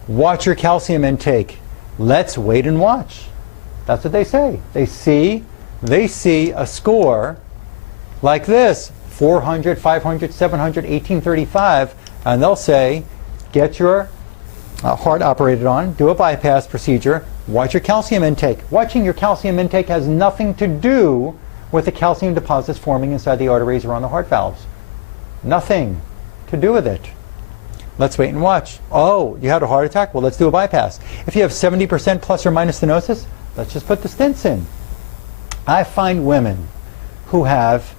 Watch your calcium intake. Let's wait and watch. That's what they say. They see a score like this, 400, 500, 700, 1835, and they'll say, get your heart operated on, do a bypass procedure, watch your calcium intake. Watching your calcium intake has nothing to do with the calcium deposits forming inside the arteries or on the heart valves. Nothing to do with it. Let's wait and watch. Oh, you had a heart attack? Well, let's do a bypass. If you have 70% plus or minus stenosis, let's just put the stents in. I find women who have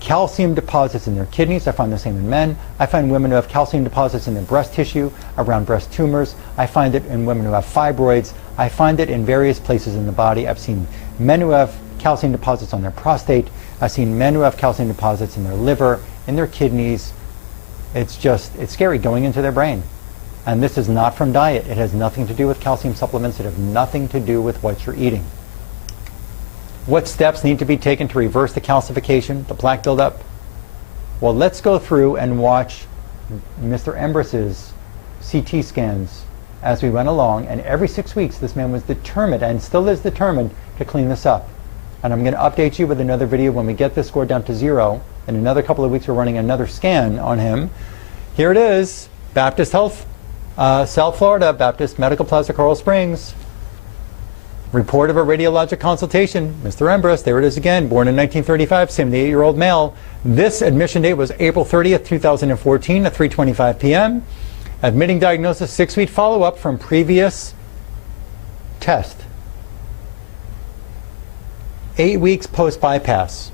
calcium deposits in their kidneys. I find the same in men. I find women who have calcium deposits in their breast tissue, around breast tumors. I find it in women who have fibroids. I find it in various places in the body. I've seen men who have calcium deposits on their prostate. I've seen men who have calcium deposits in their liver, in their kidneys. It's scary going into their brain. And this is not from diet. It has nothing to do with calcium supplements. It has nothing to do with what you're eating. What steps need to be taken to reverse the calcification, the plaque buildup? Well, let's go through and watch Mr. Embrus's CT scans as we went along. And every 6 weeks, this man was determined, and still is determined, to clean this up. And I'm going to update you with another video when we get this score down to 0. In another couple of weeks, we're running another scan on him. Here it is, Baptist Health, South Florida, Baptist Medical Plaza, Coral Springs. Report of a radiologic consultation. Mr. Embrus, there it is again, born in 1935, 78-year-old male. This admission date was April 30th, 2014 at 3:25 p.m. Admitting diagnosis, 6-week follow-up from previous test. 8 weeks post-bypass.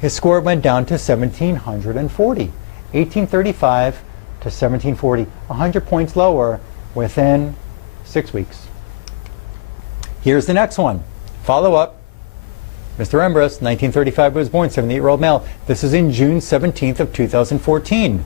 His score went down to 1,740. 1835 to 1740. 100 points lower within 6 weeks. Here's the next one. Follow up. Mr. Embrus, 1935 was born, 78-year-old male. This is in June 17th of 2014.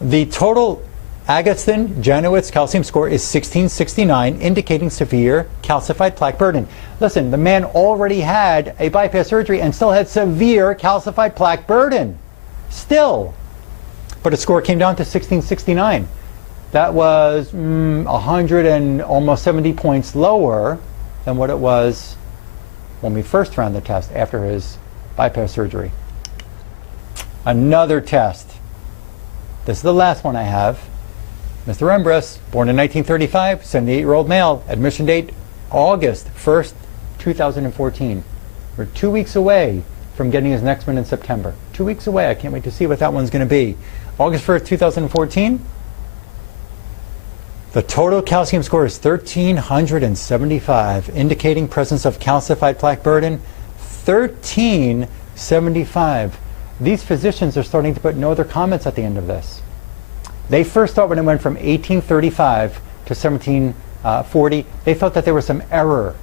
The total Agatston-Janowitz calcium score is 1669, indicating severe calcified plaque burden. Listen, the man already had a bypass surgery and still had severe calcified plaque burden. Still. But his score came down to 1669. That was 100 and almost 70 points lower than what it was when we first ran the test after his bypass surgery. Another test. This is the last one I have. Mr. Embrus, born in 1935, 78-year-old male. Admission date, August 1st, 2014. We're 2 weeks away from getting his next one in September. 2 weeks away. I can't wait to see what that one's going to be. August 1st, 2014. The total calcium score is 1,375, indicating presence of calcified plaque burden. 1,375. These physicians are starting to put no other comments at the end of this. They first thought when it went from 1835 to 1740, they thought that there was some error.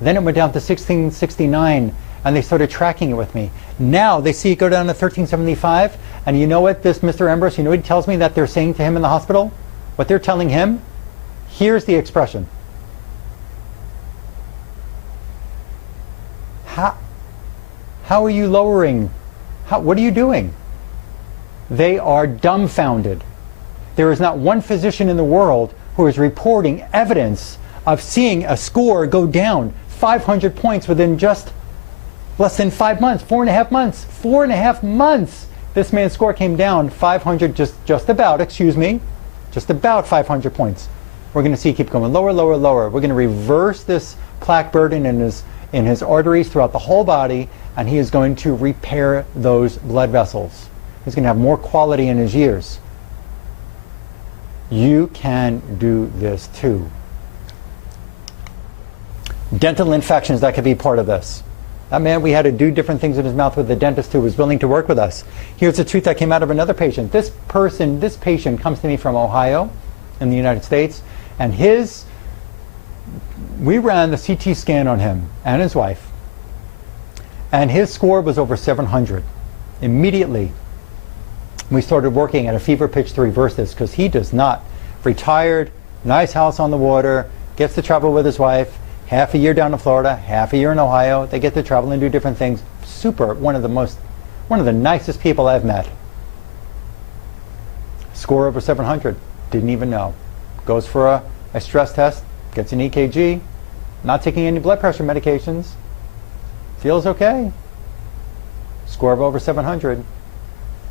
Then it went down to 1669, and they started tracking it with me. Now they see it go down to 1375, and you know what, this Mr. Embrus, you know what he tells me that they're saying to him in the hospital? What they're telling him? Here's the expression. How are you lowering? What are you doing? They are dumbfounded. There is not one physician in the world who is reporting evidence of seeing a score go down 500 points within just less than 5 months, 4.5 months. 4.5 months, this man's score came down 500, just about 500 points. We're going to see it keep going lower, lower, lower. We're going to reverse this plaque burden in his arteries throughout the whole body, and he is going to repair those blood vessels. He's going to have more quality in his years. You can do this too. Dental infections, that could be part of this. That man, we had to do different things in his mouth with the dentist who was willing to work with us. Here's the truth that came out of another patient. This patient comes to me from Ohio in the United States, and we ran the CT scan on him and his wife, and his score was over 700. Immediately, we started working at a fever pitch to reverse this, because he does not. Retired, nice house on the water, gets to travel with his wife, half a year down in Florida, half a year in Ohio. They get to travel and do different things. Super, one of the nicest people I've met. Score over 700, didn't even know. Goes for a I stress test, gets an EKG, not taking any blood pressure medications, feels okay. Score of over 700.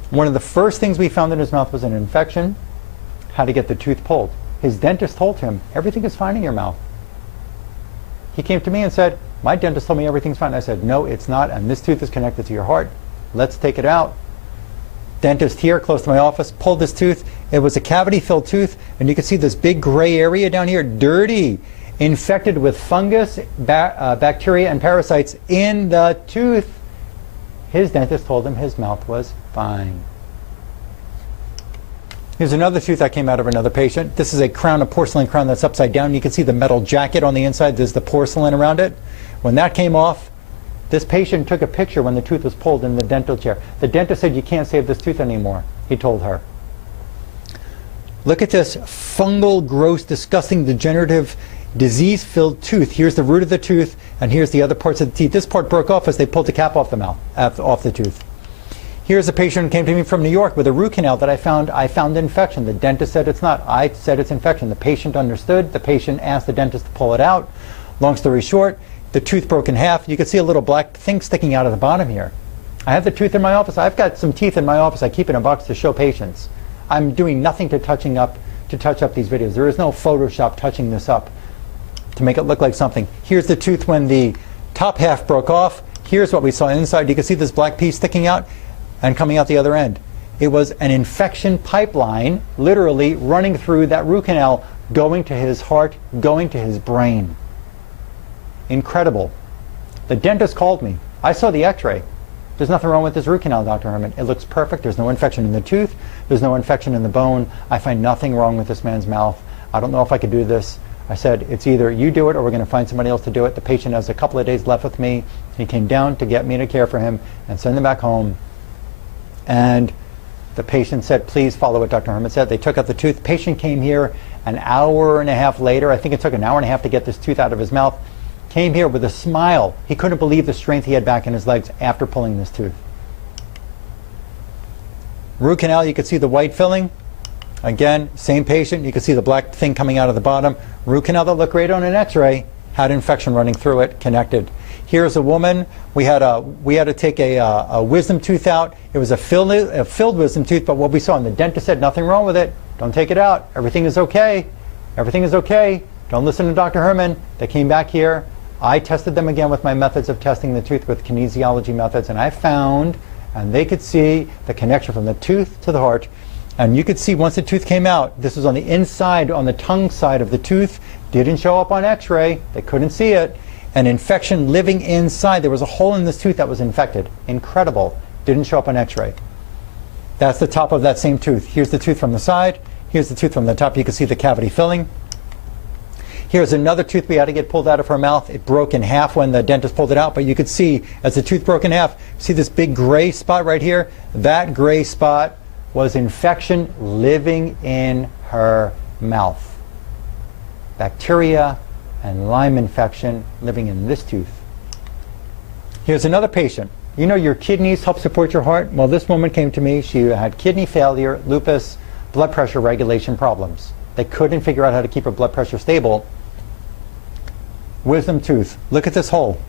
One of the first things we found in his mouth was an infection, how to get the tooth pulled. His dentist told him, everything is fine in your mouth. He came to me and said, my dentist told me everything's fine. I said, no, it's not, and this tooth is connected to your heart. Let's take it out. Dentist here, close to my office, pulled this tooth. It was a cavity-filled tooth, and you can see this big gray area down here, dirty, infected with fungus, bacteria, and parasites in the tooth. His dentist told him his mouth was fine. Here's another tooth that came out of another patient. This is a crown, a porcelain crown that's upside down. You can see the metal jacket on the inside. There's the porcelain around it. When that came off, this patient took a picture when the tooth was pulled in the dental chair. The dentist said, you can't save this tooth anymore, he told her. Look at this fungal, gross, disgusting, degenerative, disease-filled tooth. Here's the root of the tooth, and here's the other parts of the teeth. This part broke off as they pulled the cap off the mouth, off the tooth. Here's a patient who came to me from New York with a root canal that I found infection. The dentist said it's not. I said it's infection. The patient understood. The patient asked the dentist to pull it out. Long story short, the tooth broke in half. You can see a little black thing sticking out of the bottom here. I have the tooth in my office. I've got some teeth in my office I keep in a box to show patients. I'm doing nothing to touch up these videos. There is no Photoshop touching this up to make it look like something. Here's the tooth when the top half broke off. Here's what we saw inside. You can see this black piece sticking out and coming out the other end. It was an infection pipeline literally running through that root canal, going to his heart, going to his brain. Incredible. The dentist called me. I saw the x-ray. There's nothing wrong with this root canal, Dr. Herman. It looks perfect. There's no infection in the tooth. There's no infection in the bone. I find nothing wrong with this man's mouth. I don't know if I could do this. I said, it's either you do it or we're going to find somebody else to do it. The patient has a couple of days left with me. He came down to get me to care for him and send him back home. And the patient said, please follow what Dr. Herman said. They took out the tooth. Patient came here an hour and a half later. I think it took an hour and a half to get this tooth out of his mouth. Came here with a smile. He couldn't believe the strength he had back in his legs after pulling this tooth. Root canal, you can see the white filling. Again, same patient. You can see the black thing coming out of the bottom. Root canal that looked great on an x-ray had infection running through it, connected. Here's a woman. We had to take a wisdom tooth out. It was a filled wisdom tooth, but what we saw, and the dentist said, nothing wrong with it. Don't take it out. Everything is okay. Everything is okay. Don't listen to Dr. Herman. They came back here. I tested them again with my methods of testing the tooth with kinesiology methods, and I found, and they could see the connection from the tooth to the heart. And you could see once the tooth came out, this was on the inside, on the tongue side of the tooth, didn't show up on x-ray, they couldn't see it. An infection living inside. There was a hole in this tooth that was infected. Incredible. Didn't show up on x-ray. That's the top of that same tooth. Here's the tooth from the side. Here's the tooth from the top. You can see the cavity filling. Here's another tooth we had to get pulled out of her mouth. It broke in half when the dentist pulled it out, but you could see as the tooth broke in half, see this big gray spot right here? That gray spot was infection living in her mouth. Bacteria and Lyme infection living in this tooth. Here's another patient. You know your kidneys help support your heart? Well, this woman came to me. She had kidney failure, lupus, blood pressure regulation problems. They couldn't figure out how to keep her blood pressure stable. Wisdom tooth. Look at this hole.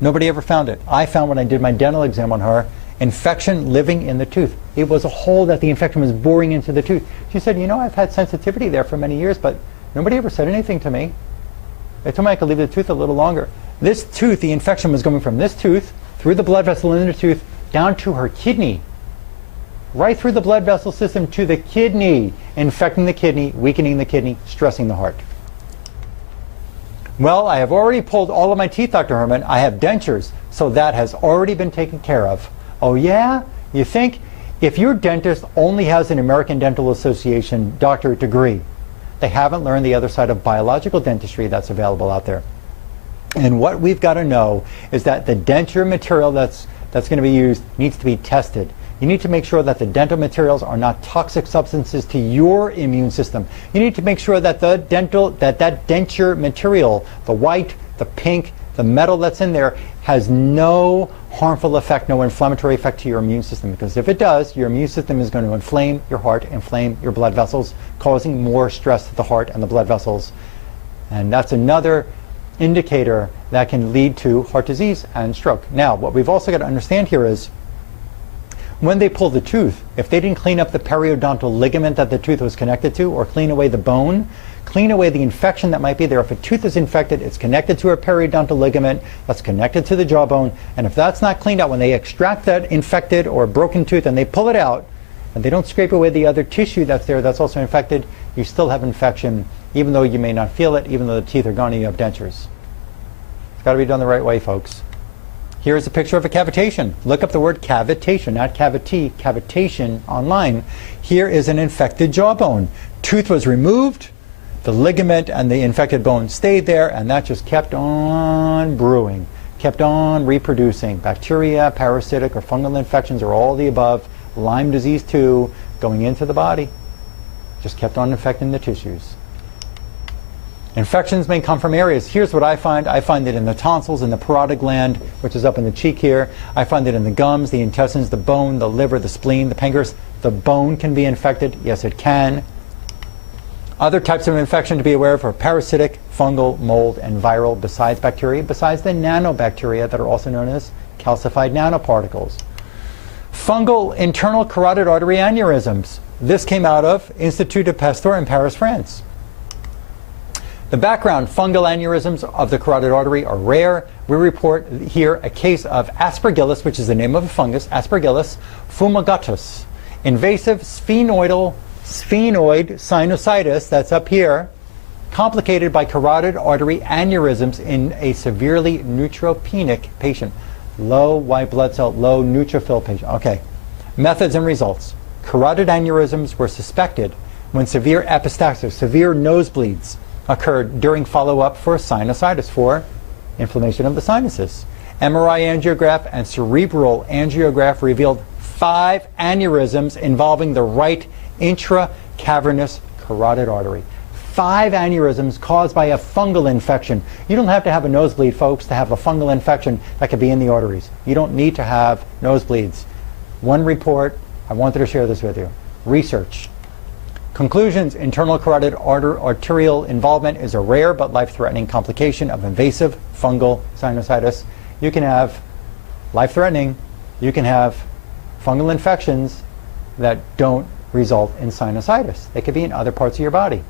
Nobody ever found it. I found when I did my dental exam on her, infection living in the tooth. It was a hole that the infection was boring into the tooth. She said, you know, I've had sensitivity there for many years, but nobody ever said anything to me. They told me I could leave the tooth a little longer. This tooth, the infection was going from this tooth, through the blood vessel in the tooth, down to her kidney. Right through the blood vessel system to the kidney, infecting the kidney, weakening the kidney, stressing the heart. Well, I have already pulled all of my teeth, Dr. Herman. I have dentures, so that has already been taken care of. Oh yeah? You think? If your dentist only has an American Dental Association doctorate degree, they haven't learned the other side of biological dentistry that's available out there. And what we've got to know is that the denture material that's going to be used needs to be tested. You need to make sure that the dental materials are not toxic substances to your immune system. You need to make sure that that denture material, the white, the pink, the metal that's in there, has no harmful effect, no inflammatory effect to your immune system. Because if it does, your immune system is going to inflame your heart, inflame your blood vessels, causing more stress to the heart and the blood vessels. And that's another indicator that can lead to heart disease and stroke. Now, what we've also got to understand here is when they pull the tooth, if they didn't clean up the periodontal ligament that the tooth was connected to, or clean away the bone, clean away the infection that might be there. If a tooth is infected, it's connected to a periodontal ligament that's connected to the jawbone, and if that's not cleaned out, when they extract that infected or broken tooth and they pull it out, and they don't scrape away the other tissue that's there that's also infected, you still have infection, even though you may not feel it, even though the teeth are gone and you have dentures. It's got to be done the right way, folks. Here's a picture of a cavitation. Look up the word cavitation, not cavity, cavitation online. Here is an infected jawbone. Tooth was removed, the ligament and the infected bone stayed there, and that just kept on brewing, kept on reproducing. Bacteria, parasitic, or fungal infections, or all the above. Lyme disease too, going into the body. Just kept on infecting the tissues. Infections may come from areas. Here's what I find. I find it in the tonsils, in the parotid gland, which is up in the cheek here. I find it in the gums, the intestines, the bone, the liver, the spleen, the pancreas. The bone can be infected. Yes, it can. Other types of infection to be aware of are parasitic, fungal, mold, and viral, besides bacteria, besides the nanobacteria that are also known as calcified nanoparticles. Fungal internal carotid artery aneurysms. This came out of Institut Pasteur in Paris, France. The background: fungal aneurysms of the carotid artery are rare. We report here a case of aspergillus, which is the name of a fungus, Aspergillus fumigatus, invasive sphenoid sinusitis, that's up here, complicated by carotid artery aneurysms in a severely neutropenic patient. Low white blood cell, low neutrophil patient. Okay. Methods and results. Carotid aneurysms were suspected when severe epistaxis, severe nosebleeds, occurred during follow-up for sinusitis, for inflammation of the sinuses. MRI angiograph and cerebral angiograph revealed 5 aneurysms involving the right intracavernous carotid artery. 5 aneurysms caused by a fungal infection. You don't have to have a nosebleed, folks, to have a fungal infection that could be in the arteries. You don't need to have nosebleeds. One report, I wanted to share this with you. Research. Conclusions: internal carotid arterial involvement is a rare but life-threatening complication of invasive fungal sinusitis. You can have life-threatening, you can have fungal infections that don't result in sinusitis. They could be in other parts of your body.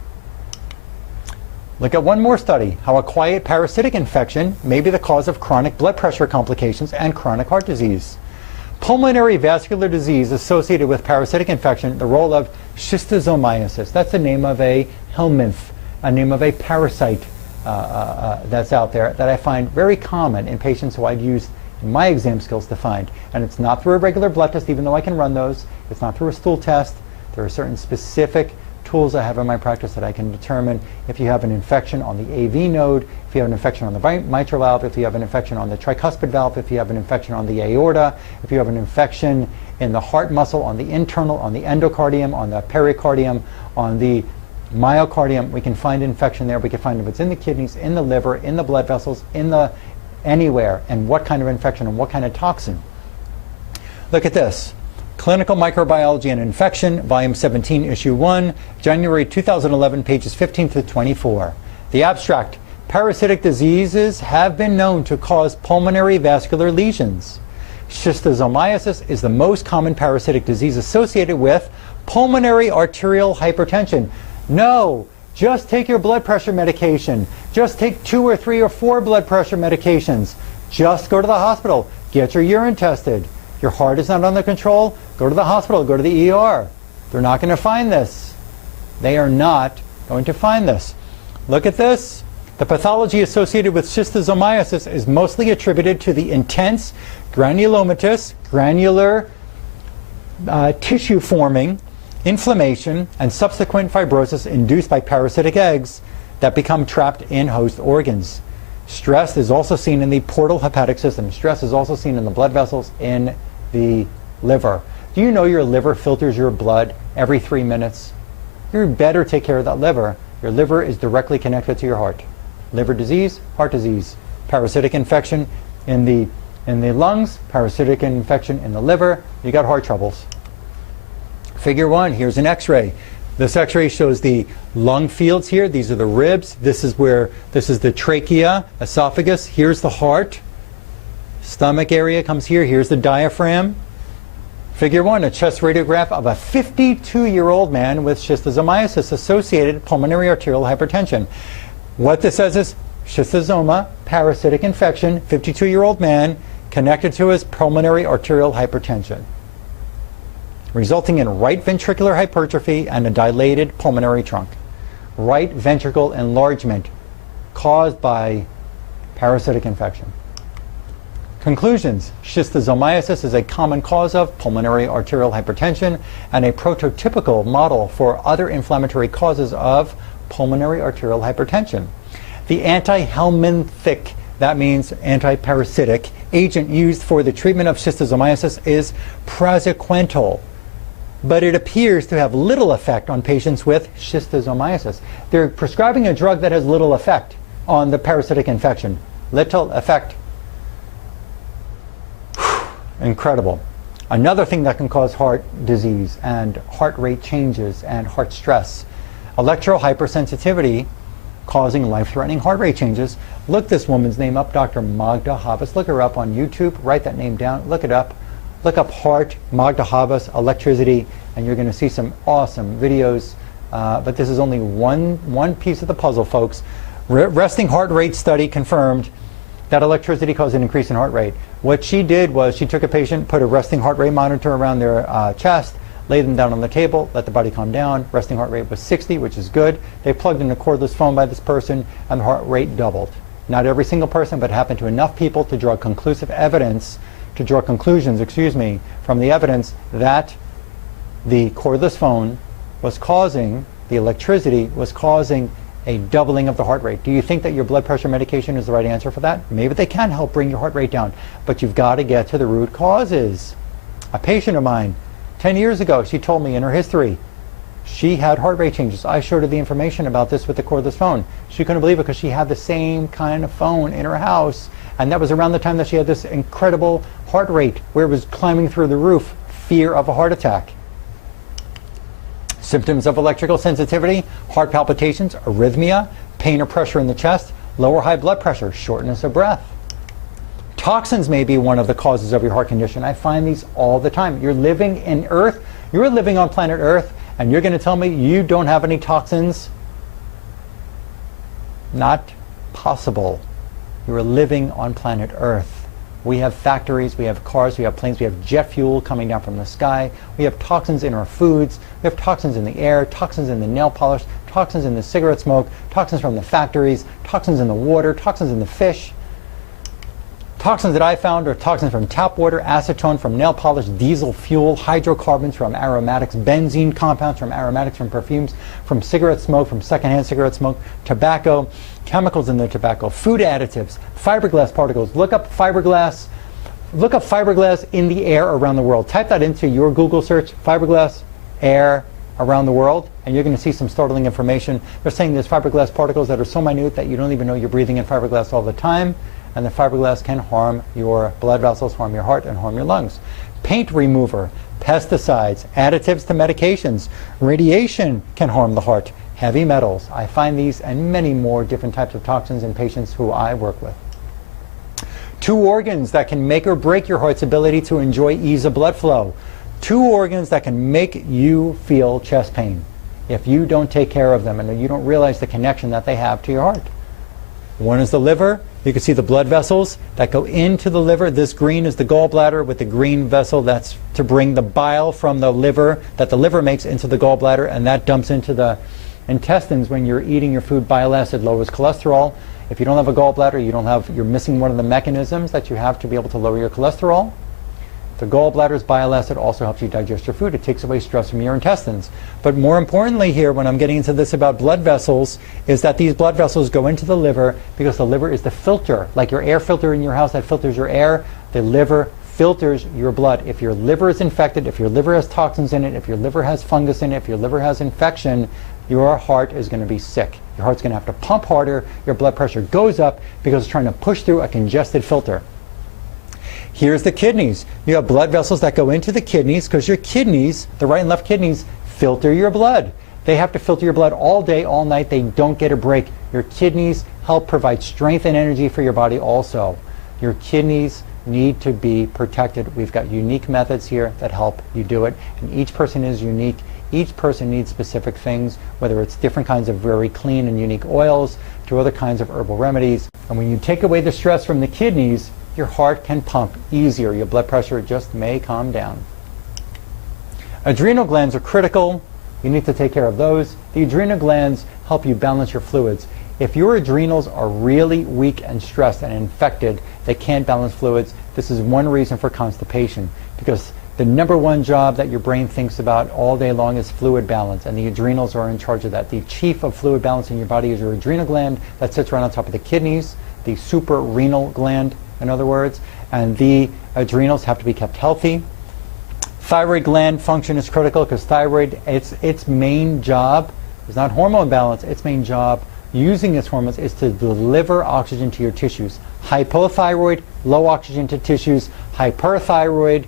Look at one more study: how a quiet parasitic infection may be the cause of chronic blood pressure complications and chronic heart disease. Pulmonary vascular disease associated with parasitic infection, the role of schistosomiasis. That's the name of a helminth, a name of a parasite that's out there that I find very common in patients who I've used my exam skills to find. And it's not through a regular blood test, even though I can run those. It's not through a stool test. There are certain specific tools I have in my practice that I can determine if you have an infection on the AV node, if you have an infection on the mitral valve, if you have an infection on the tricuspid valve, if you have an infection on the aorta, if you have an infection in the heart muscle, on the internal, on the endocardium, on the pericardium, on the myocardium. We can find infection there. We can find if it's in the kidneys, in the liver, in the blood vessels, in the anywhere, and what kind of infection and what kind of toxin. Look at this. Clinical Microbiology and Infection, Volume 17, Issue 1, January 2011, pages 15 to 24. The abstract: parasitic diseases have been known to cause pulmonary vascular lesions. Schistosomiasis is the most common parasitic disease associated with pulmonary arterial hypertension. No, just take your blood pressure medication. Just take 2 or 3 or 4 blood pressure medications. Just go to the hospital. Get your urine tested. Your heart is not under control, go to the hospital, go to the ER. They're not going to find this. They are not going to find this. Look at this. The pathology associated with schistosomiasis is mostly attributed to the intense granulomatous, granular tissue forming inflammation and subsequent fibrosis induced by parasitic eggs that become trapped in host organs. Stress is also seen in the portal hepatic system. Stress is also seen in the blood vessels, in the liver. Do you know your liver filters your blood every 3 minutes? You better take care of that liver. Your liver is directly connected to your heart. Liver disease, heart disease. Parasitic infection in the lungs, parasitic infection in the liver, you got heart troubles. Figure 1, here's an x-ray. This x-ray shows the lung fields here. These are the ribs. This is the trachea, esophagus. Here's the heart. Stomach area comes here. Here's the diaphragm. Figure 1, a chest radiograph of a 52-year-old man with schistosomiasis associated pulmonary arterial hypertension. What this says is schistosoma, parasitic infection, 52-year-old man connected to his pulmonary arterial hypertension, resulting in right ventricular hypertrophy and a dilated pulmonary trunk. Right ventricle enlargement caused by parasitic infection. Conclusions. Schistosomiasis is a common cause of pulmonary arterial hypertension and a prototypical model for other inflammatory causes of pulmonary arterial hypertension. The anti-helminthic, that means anti-parasitic, agent used for the treatment of schistosomiasis is praziquantel, but it appears to have little effect on patients with schistosomiasis. They're prescribing a drug that has little effect on the parasitic infection. Little effect. Incredible. Another thing that can cause heart disease and heart rate changes and heart stress. Electro hypersensitivity causing life-threatening heart rate changes. Look this woman's name up, Dr. Magda Havas. Look her up on YouTube. Write that name down. Look it up. Look up heart, Magda Havas, electricity, and you're going to see some awesome videos. But this is only one piece of the puzzle, folks. Resting heart rate study confirmed that electricity caused an increase in heart rate. What she did was she took a patient, put a resting heart rate monitor around their chest, laid them down on the table, let the body calm down. Resting heart rate was 60, which is good. They plugged in a cordless phone by this person, and the heart rate doubled. Not every single person, but happened to enough people to draw conclusive evidence, to draw conclusions, from the evidence that the cordless phone was causing, the electricity was causing a doubling of the heart rate. Do you think that your blood pressure medication is the right answer for that? Maybe they can help bring your heart rate down, but you've got to get to the root causes. A patient of mine, 10 years ago, she told me in her history, she had heart rate changes. I showed her the information about this with the cordless phone. She couldn't believe it because she had the same kind of phone in her house, and that was around the time that she had this incredible heart rate where it was climbing through the roof, fear of a heart attack. Symptoms of electrical sensitivity: heart palpitations, arrhythmia, pain or pressure in the chest, low or high blood pressure, shortness of breath. Toxins may be one of the causes of your heart condition. I find these all the time. You're living in Earth, you're living on planet Earth, and you're going to tell me you don't have any toxins? Not possible. You're living on planet Earth. We have factories, we have cars, we have planes, we have jet fuel coming down from the sky. We have toxins in our foods. We have toxins in the air, toxins in the nail polish, toxins in the cigarette smoke, toxins from the factories, toxins in the water, toxins in the fish. Toxins that I found are toxins from tap water, acetone from nail polish, diesel fuel, hydrocarbons from aromatics, benzene compounds from aromatics from perfumes, from cigarette smoke, from secondhand cigarette smoke, tobacco, chemicals in the tobacco, food additives, fiberglass particles. Look up fiberglass in the air around the world. Type that into your Google search, fiberglass air around the world, and you're going to see some startling information. They're saying there's fiberglass particles that are so minute that you don't even know you're breathing in fiberglass all the time. And the fiberglass can harm your blood vessels, harm your heart, and harm your lungs. Paint remover, pesticides, additives to medications, radiation can harm the heart, heavy metals. I find these and many more different types of toxins in patients who I work with. Two organs that can make or break your heart's ability to enjoy ease of blood flow. Two organs that can make you feel chest pain if you don't take care of them and you don't realize the connection that they have to your heart. One is the liver. You can see the blood vessels that go into the liver. This green is the gallbladder with the green vessel. That's to bring the bile from the liver that the liver makes into the gallbladder, and that dumps into the intestines when you're eating your food. Bile acid lowers cholesterol. If you don't have a gallbladder, you're missing one of the mechanisms that you have to be able to lower your cholesterol. The gallbladder's bile acid also helps you digest your food. It takes away stress from your intestines. But more importantly here, when I'm getting into this about blood vessels, is that these blood vessels go into the liver because the liver is the filter. Like your air filter in your house that filters your air, the liver filters your blood. If your liver is infected, if your liver has toxins in it, if your liver has fungus in it, if your liver has infection, your heart is going to be sick. Your heart's going to have to pump harder. Your blood pressure goes up because it's trying to push through a congested filter. Here's the kidneys. You have blood vessels that go into the kidneys because your kidneys, the right and left kidneys, filter your blood. They have to filter your blood all day, all night. They don't get a break. Your kidneys help provide strength and energy for your body also. Your kidneys need to be protected. We've got unique methods here that help you do it, and each person is unique. Each person needs specific things, whether it's different kinds of very clean and unique oils to other kinds of herbal remedies. And when you take away the stress from the kidneys, your heart can pump easier. Your blood pressure just may calm down. Adrenal glands are critical. You need to take care of those. The adrenal glands help you balance your fluids. If your adrenals are really weak and stressed and infected, they can't balance fluids. This is one reason for constipation, because the number one job that your brain thinks about all day long is fluid balance, and the adrenals are in charge of that. The chief of fluid balance in your body is your adrenal gland that sits right on top of the kidneys, the suprarenal gland, in other words, and the adrenals have to be kept healthy. Thyroid gland function is critical because thyroid, its main job is not hormone balance. Its main job, using its hormones, is to deliver oxygen to your tissues. Hypothyroid, low oxygen to tissues. Hyperthyroid,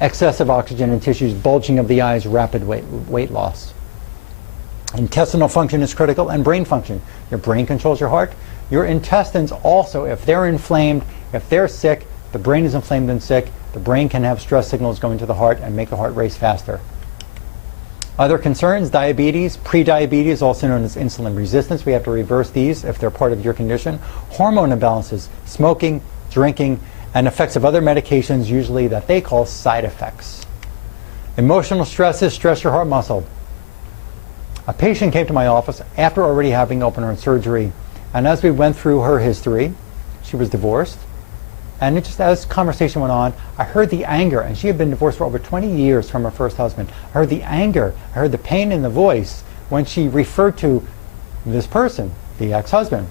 excessive oxygen in tissues, bulging of the eyes, rapid weight loss. Intestinal function is critical, and brain function. Your brain controls your heart. Your intestines also, if they're inflamed, if they're sick, the brain is inflamed and sick, the brain can have stress signals going to the heart and make the heart race faster. Other concerns: diabetes, prediabetes, also known as insulin resistance. We have to reverse these if they're part of your condition. Hormone imbalances, smoking, drinking, and effects of other medications, usually that they call side effects. Emotional stresses stress your heart muscle. A patient came to my office after already having open heart surgery, and as we went through her history, she was divorced, and just as conversation went on, I heard the anger, and she had been divorced for over 20 years from her first husband. I heard the anger, I heard the pain in the voice when she referred to this person, the ex-husband.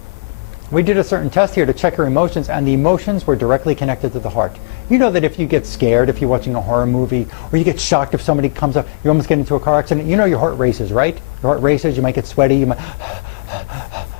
We did a certain test here to check her emotions, and the emotions were directly connected to the heart. You know that if you get scared, if you're watching a horror movie, or you get shocked if somebody comes up, you almost get into a car accident, you know your heart races, right? Your heart races, you might get sweaty, you might...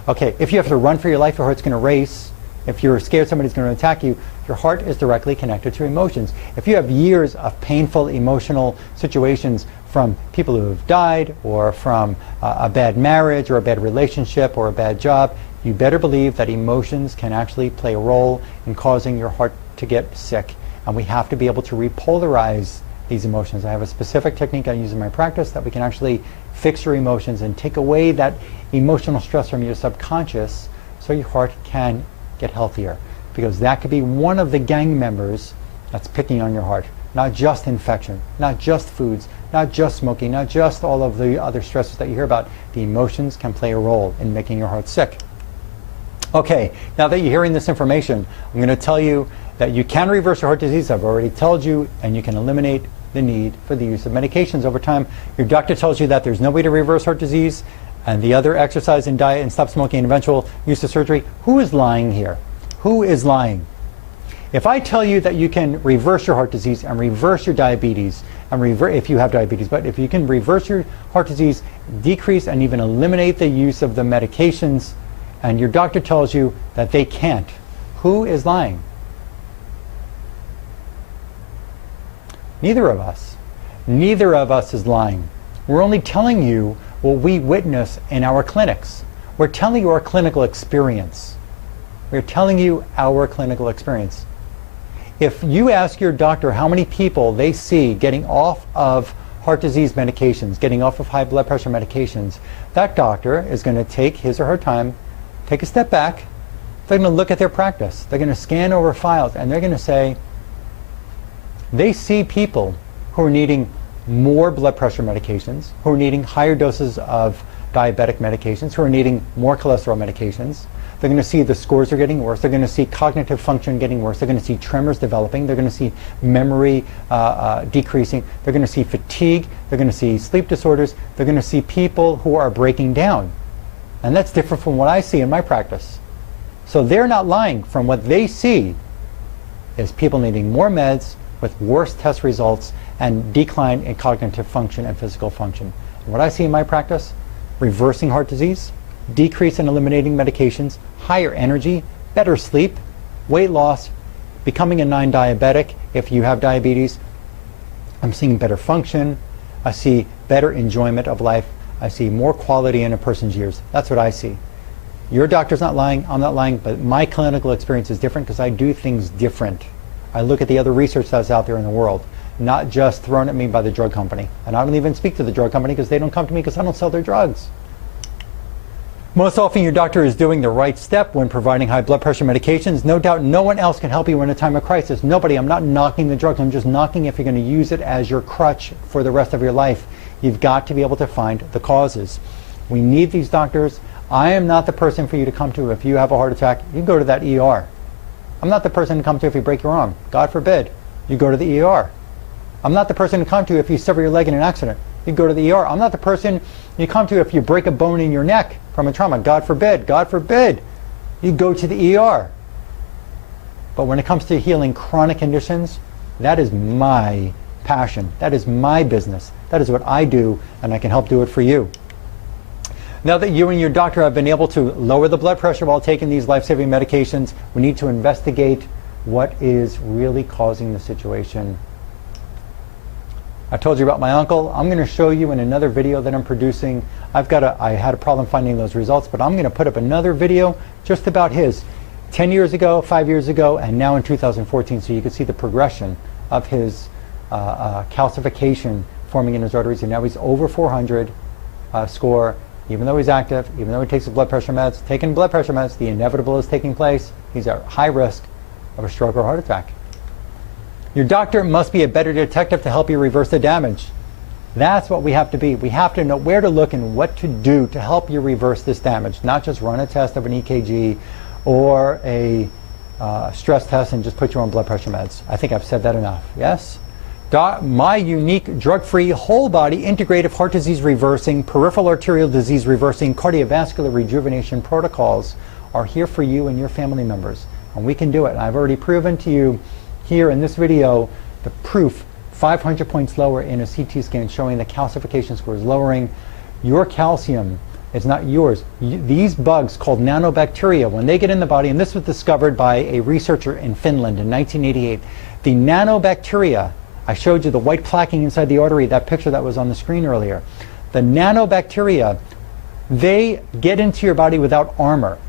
Okay, if you have to run for your life, your heart's going to race. If you're scared somebody's going to attack you, your heart is directly connected to emotions. If you have years of painful emotional situations from people who have died, or from a bad marriage, or a bad relationship, or a bad job, you better believe that emotions can actually play a role in causing your heart to get sick. And we have to be able to repolarize these emotions. I have a specific technique I use in my practice that we can actually fix your emotions and take away that emotional stress from your subconscious so your heart can get healthier. Because that could be one of the gang members that's picking on your heart. Not just infection, not just foods, not just smoking, not just all of the other stresses that you hear about. The emotions can play a role in making your heart sick. Okay, now that you're hearing this information, I'm going to tell you that you can reverse your heart disease. I've already told you, and you can eliminate the need for the use of medications over time. Your doctor tells you that there's no way to reverse heart disease, and the other exercise and diet and stop smoking and eventual use of surgery. Who is lying here? Who is lying? If I tell you that you can reverse your heart disease and reverse your diabetes, and if you have diabetes, but if you can reverse your heart disease, decrease and even eliminate the use of the medications, and your doctor tells you that they can't, who is lying? Neither of us. Neither of us is lying. We're only telling you what we witness in our clinics. We're telling you our clinical experience. We're telling you our clinical experience. If you ask your doctor how many people they see getting off of heart disease medications, getting off of high blood pressure medications, that doctor is going to take his or her time, take a step back. They're going to look at their practice. They're going to scan over files, and they're going to say, they see people who are needing more blood pressure medications, who are needing higher doses of diabetic medications, who are needing more cholesterol medications. They're going to see the scores are getting worse. They're going to see cognitive function getting worse. They're going to see tremors developing. They're going to see memory decreasing. They're going to see fatigue. They're going to see sleep disorders. They're going to see people who are breaking down. And that's different from what I see in my practice. So they're not lying. From what they see is people needing more meds with worse test results and decline in cognitive function and physical function. And what I see in my practice, reversing heart disease, decrease in eliminating medications, higher energy, better sleep, weight loss, becoming a non-diabetic if you have diabetes. I'm seeing better function. I see better enjoyment of life. I see more quality in a person's years. That's what I see. Your doctor's not lying, I'm not lying, but my clinical experience is different because I do things different. I look at the other research that's out there in the world, not just thrown at me by the drug company. And I don't even speak to the drug company because they don't come to me because I don't sell their drugs. Most often your doctor is doing the right step when providing high blood pressure medications. No doubt no one else can help you in a time of crisis. Nobody. I'm not knocking the drugs. I'm just knocking if you're going to use it as your crutch for the rest of your life. You've got to be able to find the causes. We need these doctors. I am not the person for you to come to if you have a heart attack. You go to that ER. I'm not the person to come to if you break your arm. God forbid. You go to the ER. I'm not the person to come to if you sever your leg in an accident. You go to the ER. I'm not the person you come to if you break a bone in your neck from a trauma. God forbid. God forbid. You go to the ER. But when it comes to healing chronic conditions, that is my passion. That is my business. That is what I do, and I can help do it for you. Now that you and your doctor have been able to lower the blood pressure while taking these life-saving medications, we need to investigate what is really causing the situation. I told you about my uncle. I'm going to show you in another video that I'm producing. I had a problem finding those results, but I'm going to put up another video just about his 10 years ago, 5 years ago, and now in 2014, so you can see the progression of his calcification forming in his arteries. And now he's over 400 score. Even though he's active, even though he takes the blood pressure meds, taking blood pressure meds, the inevitable is taking place. He's at high risk of a stroke or heart attack. Your doctor must be a better detective to help you reverse the damage. That's what we have to be. We have to know where to look and what to do to help you reverse this damage, not just run a test of an EKG or a stress test and just put you on blood pressure meds. I think I've said that enough. Yes? My unique drug-free whole body integrative heart disease reversing, peripheral arterial disease reversing, cardiovascular rejuvenation protocols are here for you and your family members. And we can do it. And I've already proven to you here in this video the proof 500 points lower in a CT scan showing the calcification score is lowering. Your calcium is not yours. These bugs called Nanobacteria, when they get in the body, and this was discovered by a researcher in Finland in 1988, the Nanobacteria, I showed you the white plaquing inside the artery, that picture that was on the screen earlier. The Nanobacteria, they get into your body without armor.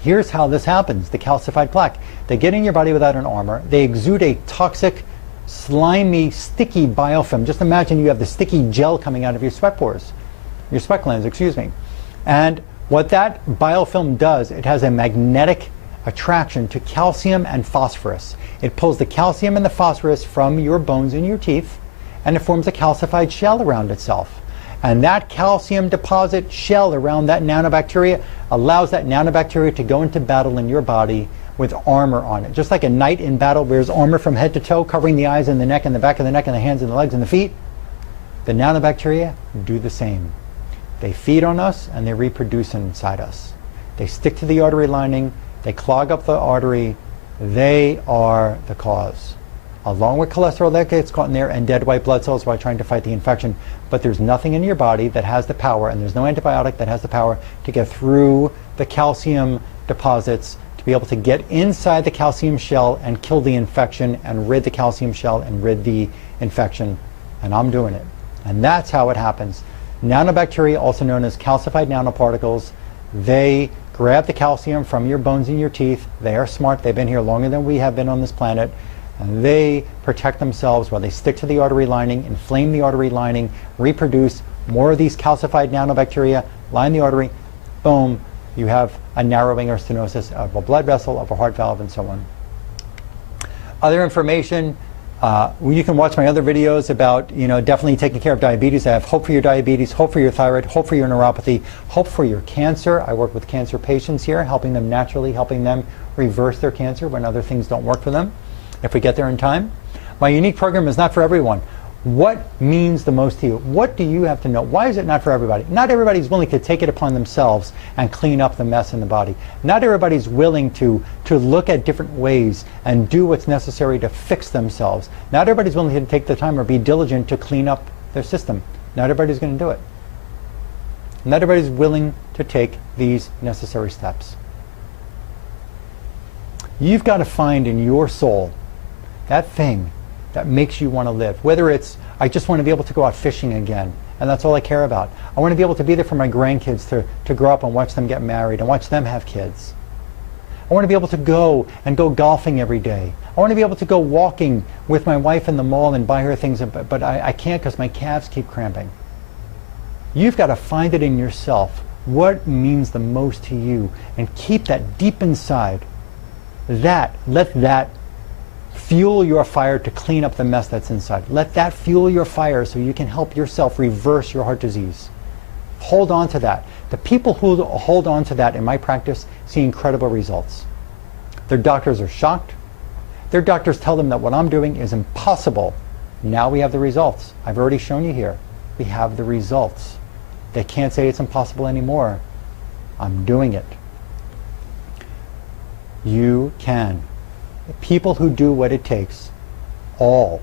Here's how this happens, the calcified plaque. They get in your body without an armor. They exude a toxic, slimy, sticky biofilm. Just imagine you have the sticky gel coming out of your sweat pores, your sweat glands, excuse me. And what that biofilm does, it has a magnetic attraction to calcium and phosphorus. It pulls the calcium and the phosphorus from your bones and your teeth, and it forms a calcified shell around itself. And that calcium deposit shell around that nanobacteria allows that nanobacteria to go into battle in your body with armor on it. Just like a knight in battle wears armor from head to toe, covering the eyes and the neck and the back of the neck and the hands and the legs and the feet, the nanobacteria do the same. They feed on us and they reproduce inside us. They stick to the artery lining, they clog up the artery, they are the cause. Along with cholesterol that gets caught in there and dead white blood cells while trying to fight the infection. But there's nothing in your body that has the power, and there's no antibiotic that has the power to get through the calcium deposits, to be able to get inside the calcium shell and kill the infection and rid the calcium shell and rid the infection. And I'm doing it. And that's how it happens. Nanobacteria, also known as calcified nanoparticles, they grab the calcium from your bones and your teeth. They are smart. They've been here longer than we have been on this planet. And they protect themselves while they stick to the artery lining, inflame the artery lining, reproduce more of these calcified nanobacteria, line the artery, boom, you have a narrowing or stenosis of a blood vessel, of a heart valve, and so on. Other information, you can watch my other videos about, definitely taking care of diabetes. I have hope for your diabetes, hope for your thyroid, hope for your neuropathy, hope for your cancer. I work with cancer patients here, helping them naturally, helping them reverse their cancer when other things don't work for them, if we get there in time. My unique program is not for everyone. What means the most to you? What do you have to know? Why is it not for everybody? Not everybody's willing to take it upon themselves and clean up the mess in the body. Not everybody's willing to look at different ways and do what's necessary to fix themselves. Not everybody's willing to take the time or be diligent to clean up their system. Not everybody's going to do it. Not everybody's willing to take these necessary steps. You've got to find in your soul that thing that makes you want to live. Whether it's, I just want to be able to go out fishing again And that's all I care about. I want to be able to be there for my grandkids to grow up and watch them get married and watch them have kids. I want to be able to go golfing every day. I want to be able to go walking with my wife in the mall and buy her things, but I can't because my calves keep cramping. You've got to find it in yourself what means the most to you and keep that deep inside. Let that fuel your fire to clean up the mess that's inside. Let that fuel your fire so you can help yourself reverse your heart disease. Hold on to that. The people who hold on to that in my practice see incredible results. Their doctors are shocked. Their doctors tell them that what I'm doing is impossible. Now we have the results. I've already shown you here. We have the results. They can't say it's impossible anymore. I'm doing it. You can. The people who do what it takes, all,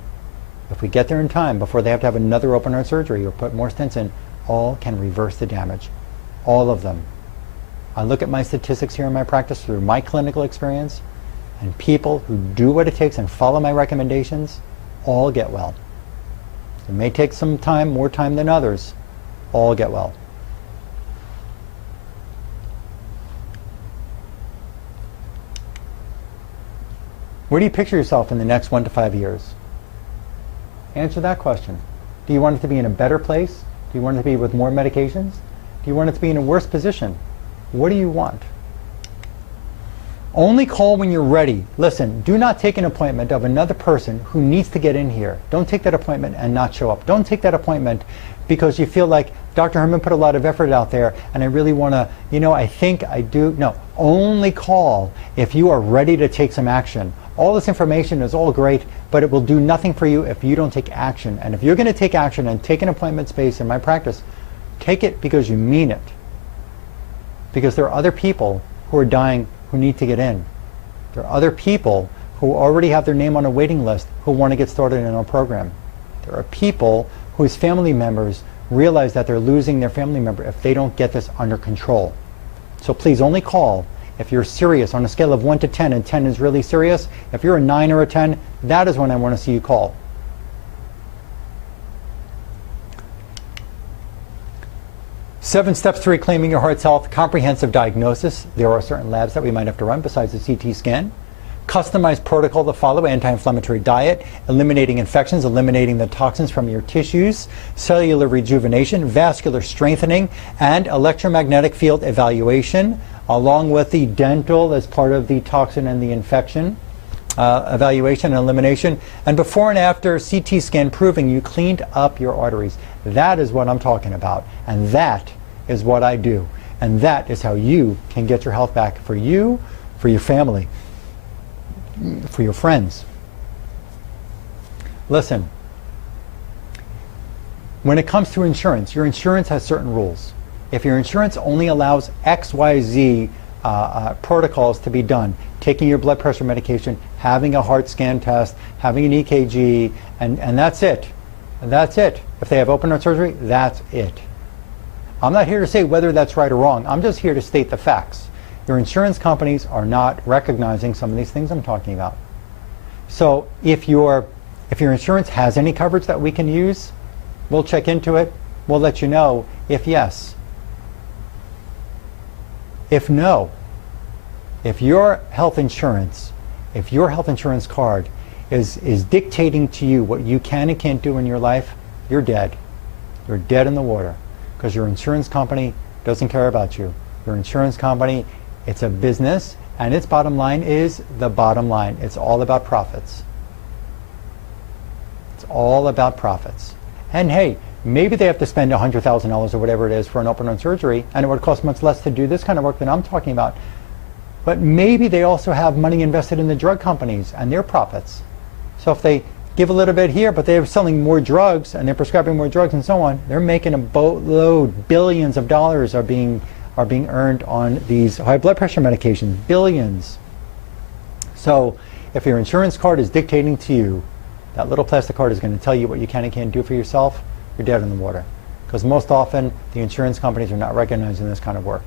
if we get there in time before they have to have another open heart surgery or put more stents in, all can reverse the damage. All of them. I look at my statistics here in my practice through my clinical experience, and people who do what it takes and follow my recommendations all get well. It may take some time, more time than others, all get well. Where do you picture yourself in the next 1 to 5 years? Answer that question. Do you want it to be in a better place? Do you want it to be with more medications? Do you want it to be in a worse position? What do you want? Only call when you're ready. Listen, do not take an appointment of another person who needs to get in here. Don't take that appointment and not show up. Don't take that appointment because you feel like Dr. Herman put a lot of effort out there and I really want to, I think I do. No, only call if you are ready to take some action. All this information is all great, but it will do nothing for you if you don't take action. And if you're going to take action and take an appointment space in my practice, take it because you mean it. Because there are other people who are dying who need to get in. There are other people who already have their name on a waiting list who want to get started in our program. There are people whose family members realize that they're losing their family member if they don't get this under control. So please only call if you're serious on a scale of 1 to 10, and 10 is really serious. If you're a 9 or a 10, that is when I want to see you call. Seven steps to reclaiming your heart's health. Comprehensive diagnosis. There are certain labs that we might have to run besides the CT scan. Customized protocol to follow. Anti-inflammatory diet. Eliminating infections. Eliminating the toxins from your tissues. Cellular rejuvenation. Vascular strengthening. And electromagnetic field evaluation, along with the dental as part of the toxin and the infection evaluation and elimination. And before and after CT scan proving you cleaned up your arteries. That is what I'm talking about. And that is what I do. And that is how you can get your health back for you, for your family, for your friends. Listen, when it comes to insurance, your insurance has certain rules. If your insurance only allows XYZ protocols to be done, taking your blood pressure medication, having a heart scan test, having an EKG, and that's it. That's it. If they have open heart surgery, that's it. I'm not here to say whether that's right or wrong. I'm just here to state the facts. Your insurance companies are not recognizing some of these things I'm talking about. So if your insurance has any coverage that we can use, we'll check into it. We'll let you know if yes. If no, if your health insurance card is dictating to you what you can and can't do in your life, you're dead. You're dead in the water because your insurance company doesn't care about you. Your insurance company, it's a business, and its bottom line is the bottom line. It's all about profits. It's all about profits. And hey, maybe they have to spend $100,000 or whatever it is for an open heart surgery, and it would cost much less to do this kind of work than I'm talking about. But maybe they also have money invested in the drug companies and their profits. So if they give a little bit here, but they're selling more drugs and they're prescribing more drugs and so on, they're making a boatload. Billions of dollars are being earned on these high blood pressure medications. Billions. So if your insurance card is dictating to you, that little plastic card is going to tell you what you can and can't do for yourself, you're dead in the water. Because most often the insurance companies are not recognizing this kind of work.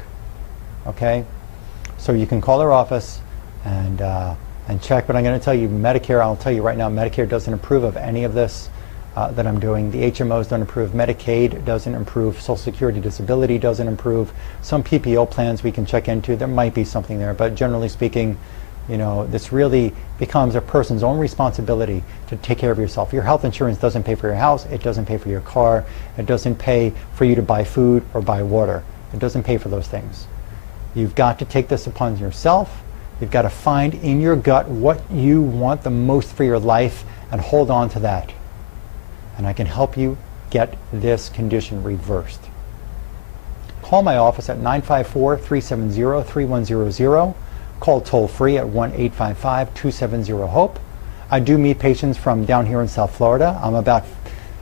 Okay? So you can call our office and check, but I'm going to tell you Medicare, I'll tell you right now, Medicare doesn't approve of any of this that I'm doing. The HMOs don't improve. Medicaid doesn't improve. Social Security disability doesn't improve. Some PPO plans we can check into. There might be something there, but generally speaking, you know, this really becomes a person's own responsibility to take care of yourself. Your health insurance doesn't pay for your house. It doesn't pay for your car. It doesn't pay for you to buy food or buy water. It doesn't pay for those things. You've got to take this upon yourself. You've got to find in your gut what you want the most for your life and hold on to that. And I can help you get this condition reversed. Call my office at 954-370-3100. Call toll-free at 1-855-270-HOPE. I do meet patients from down here in South Florida.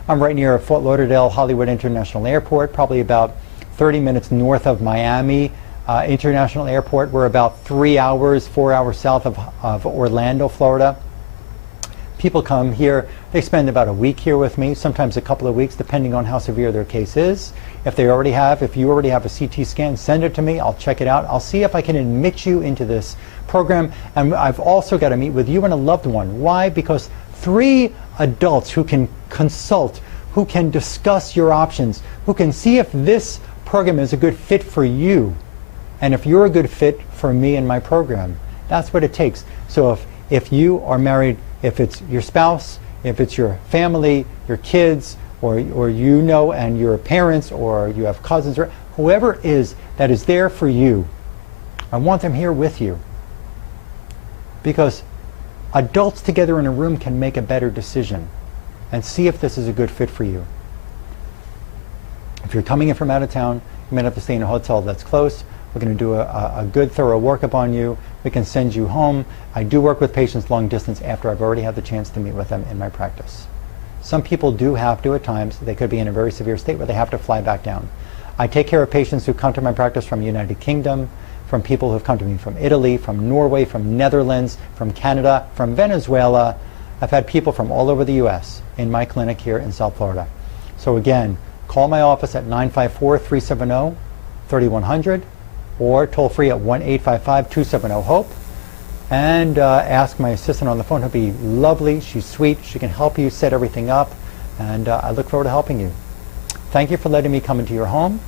I'm right near Fort Lauderdale Hollywood International Airport, probably about 30 minutes north of Miami International Airport. We're about 4 hours south of Orlando, Florida. People come here, they spend about a week here with me, sometimes a couple of weeks, depending on how severe their case is. If you already have a CT scan, send it to me. I'll check it out. I'll see if I can admit you into this program. And I've also got to meet with you and a loved one. Why? Because 3 adults who can consult, who can discuss your options, who can see if this program is a good fit for you, and if you're a good fit for me and my program. That's what it takes. So if you are married, if it's your spouse, if it's your family, your kids, or you know and your parents, or you have cousins, or whoever it is that is there for you, I want them here with you. Because adults together in a room can make a better decision and see if this is a good fit for you. If you're coming in from out of town, you might have to stay in a hotel that's close. We're going to do a good, thorough workup on you. We can send you home. I do work with patients long distance after I've already had the chance to meet with them in my practice. Some people do have to at times. They could be in a very severe state where they have to fly back down. I take care of patients who come to my practice from the United Kingdom, from people who have come to me from Italy, from Norway, from Netherlands, from Canada, from Venezuela. I've had people from all over the U.S. in my clinic here in South Florida. So again, call my office at 954-370-3100 or toll free at 1-855-270-HOPE and ask my assistant on the phone. He'll be lovely. She's sweet. She can help you set everything up, and I look forward to helping you. Thank you for letting me come into your home.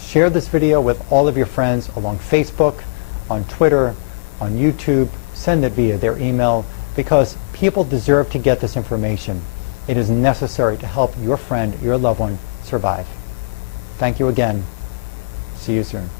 Share this video with all of your friends along Facebook, on Twitter, on YouTube. Send it via their email, because people deserve to get this information. It is necessary to help your friend, your loved one, survive. Thank you again. See you soon.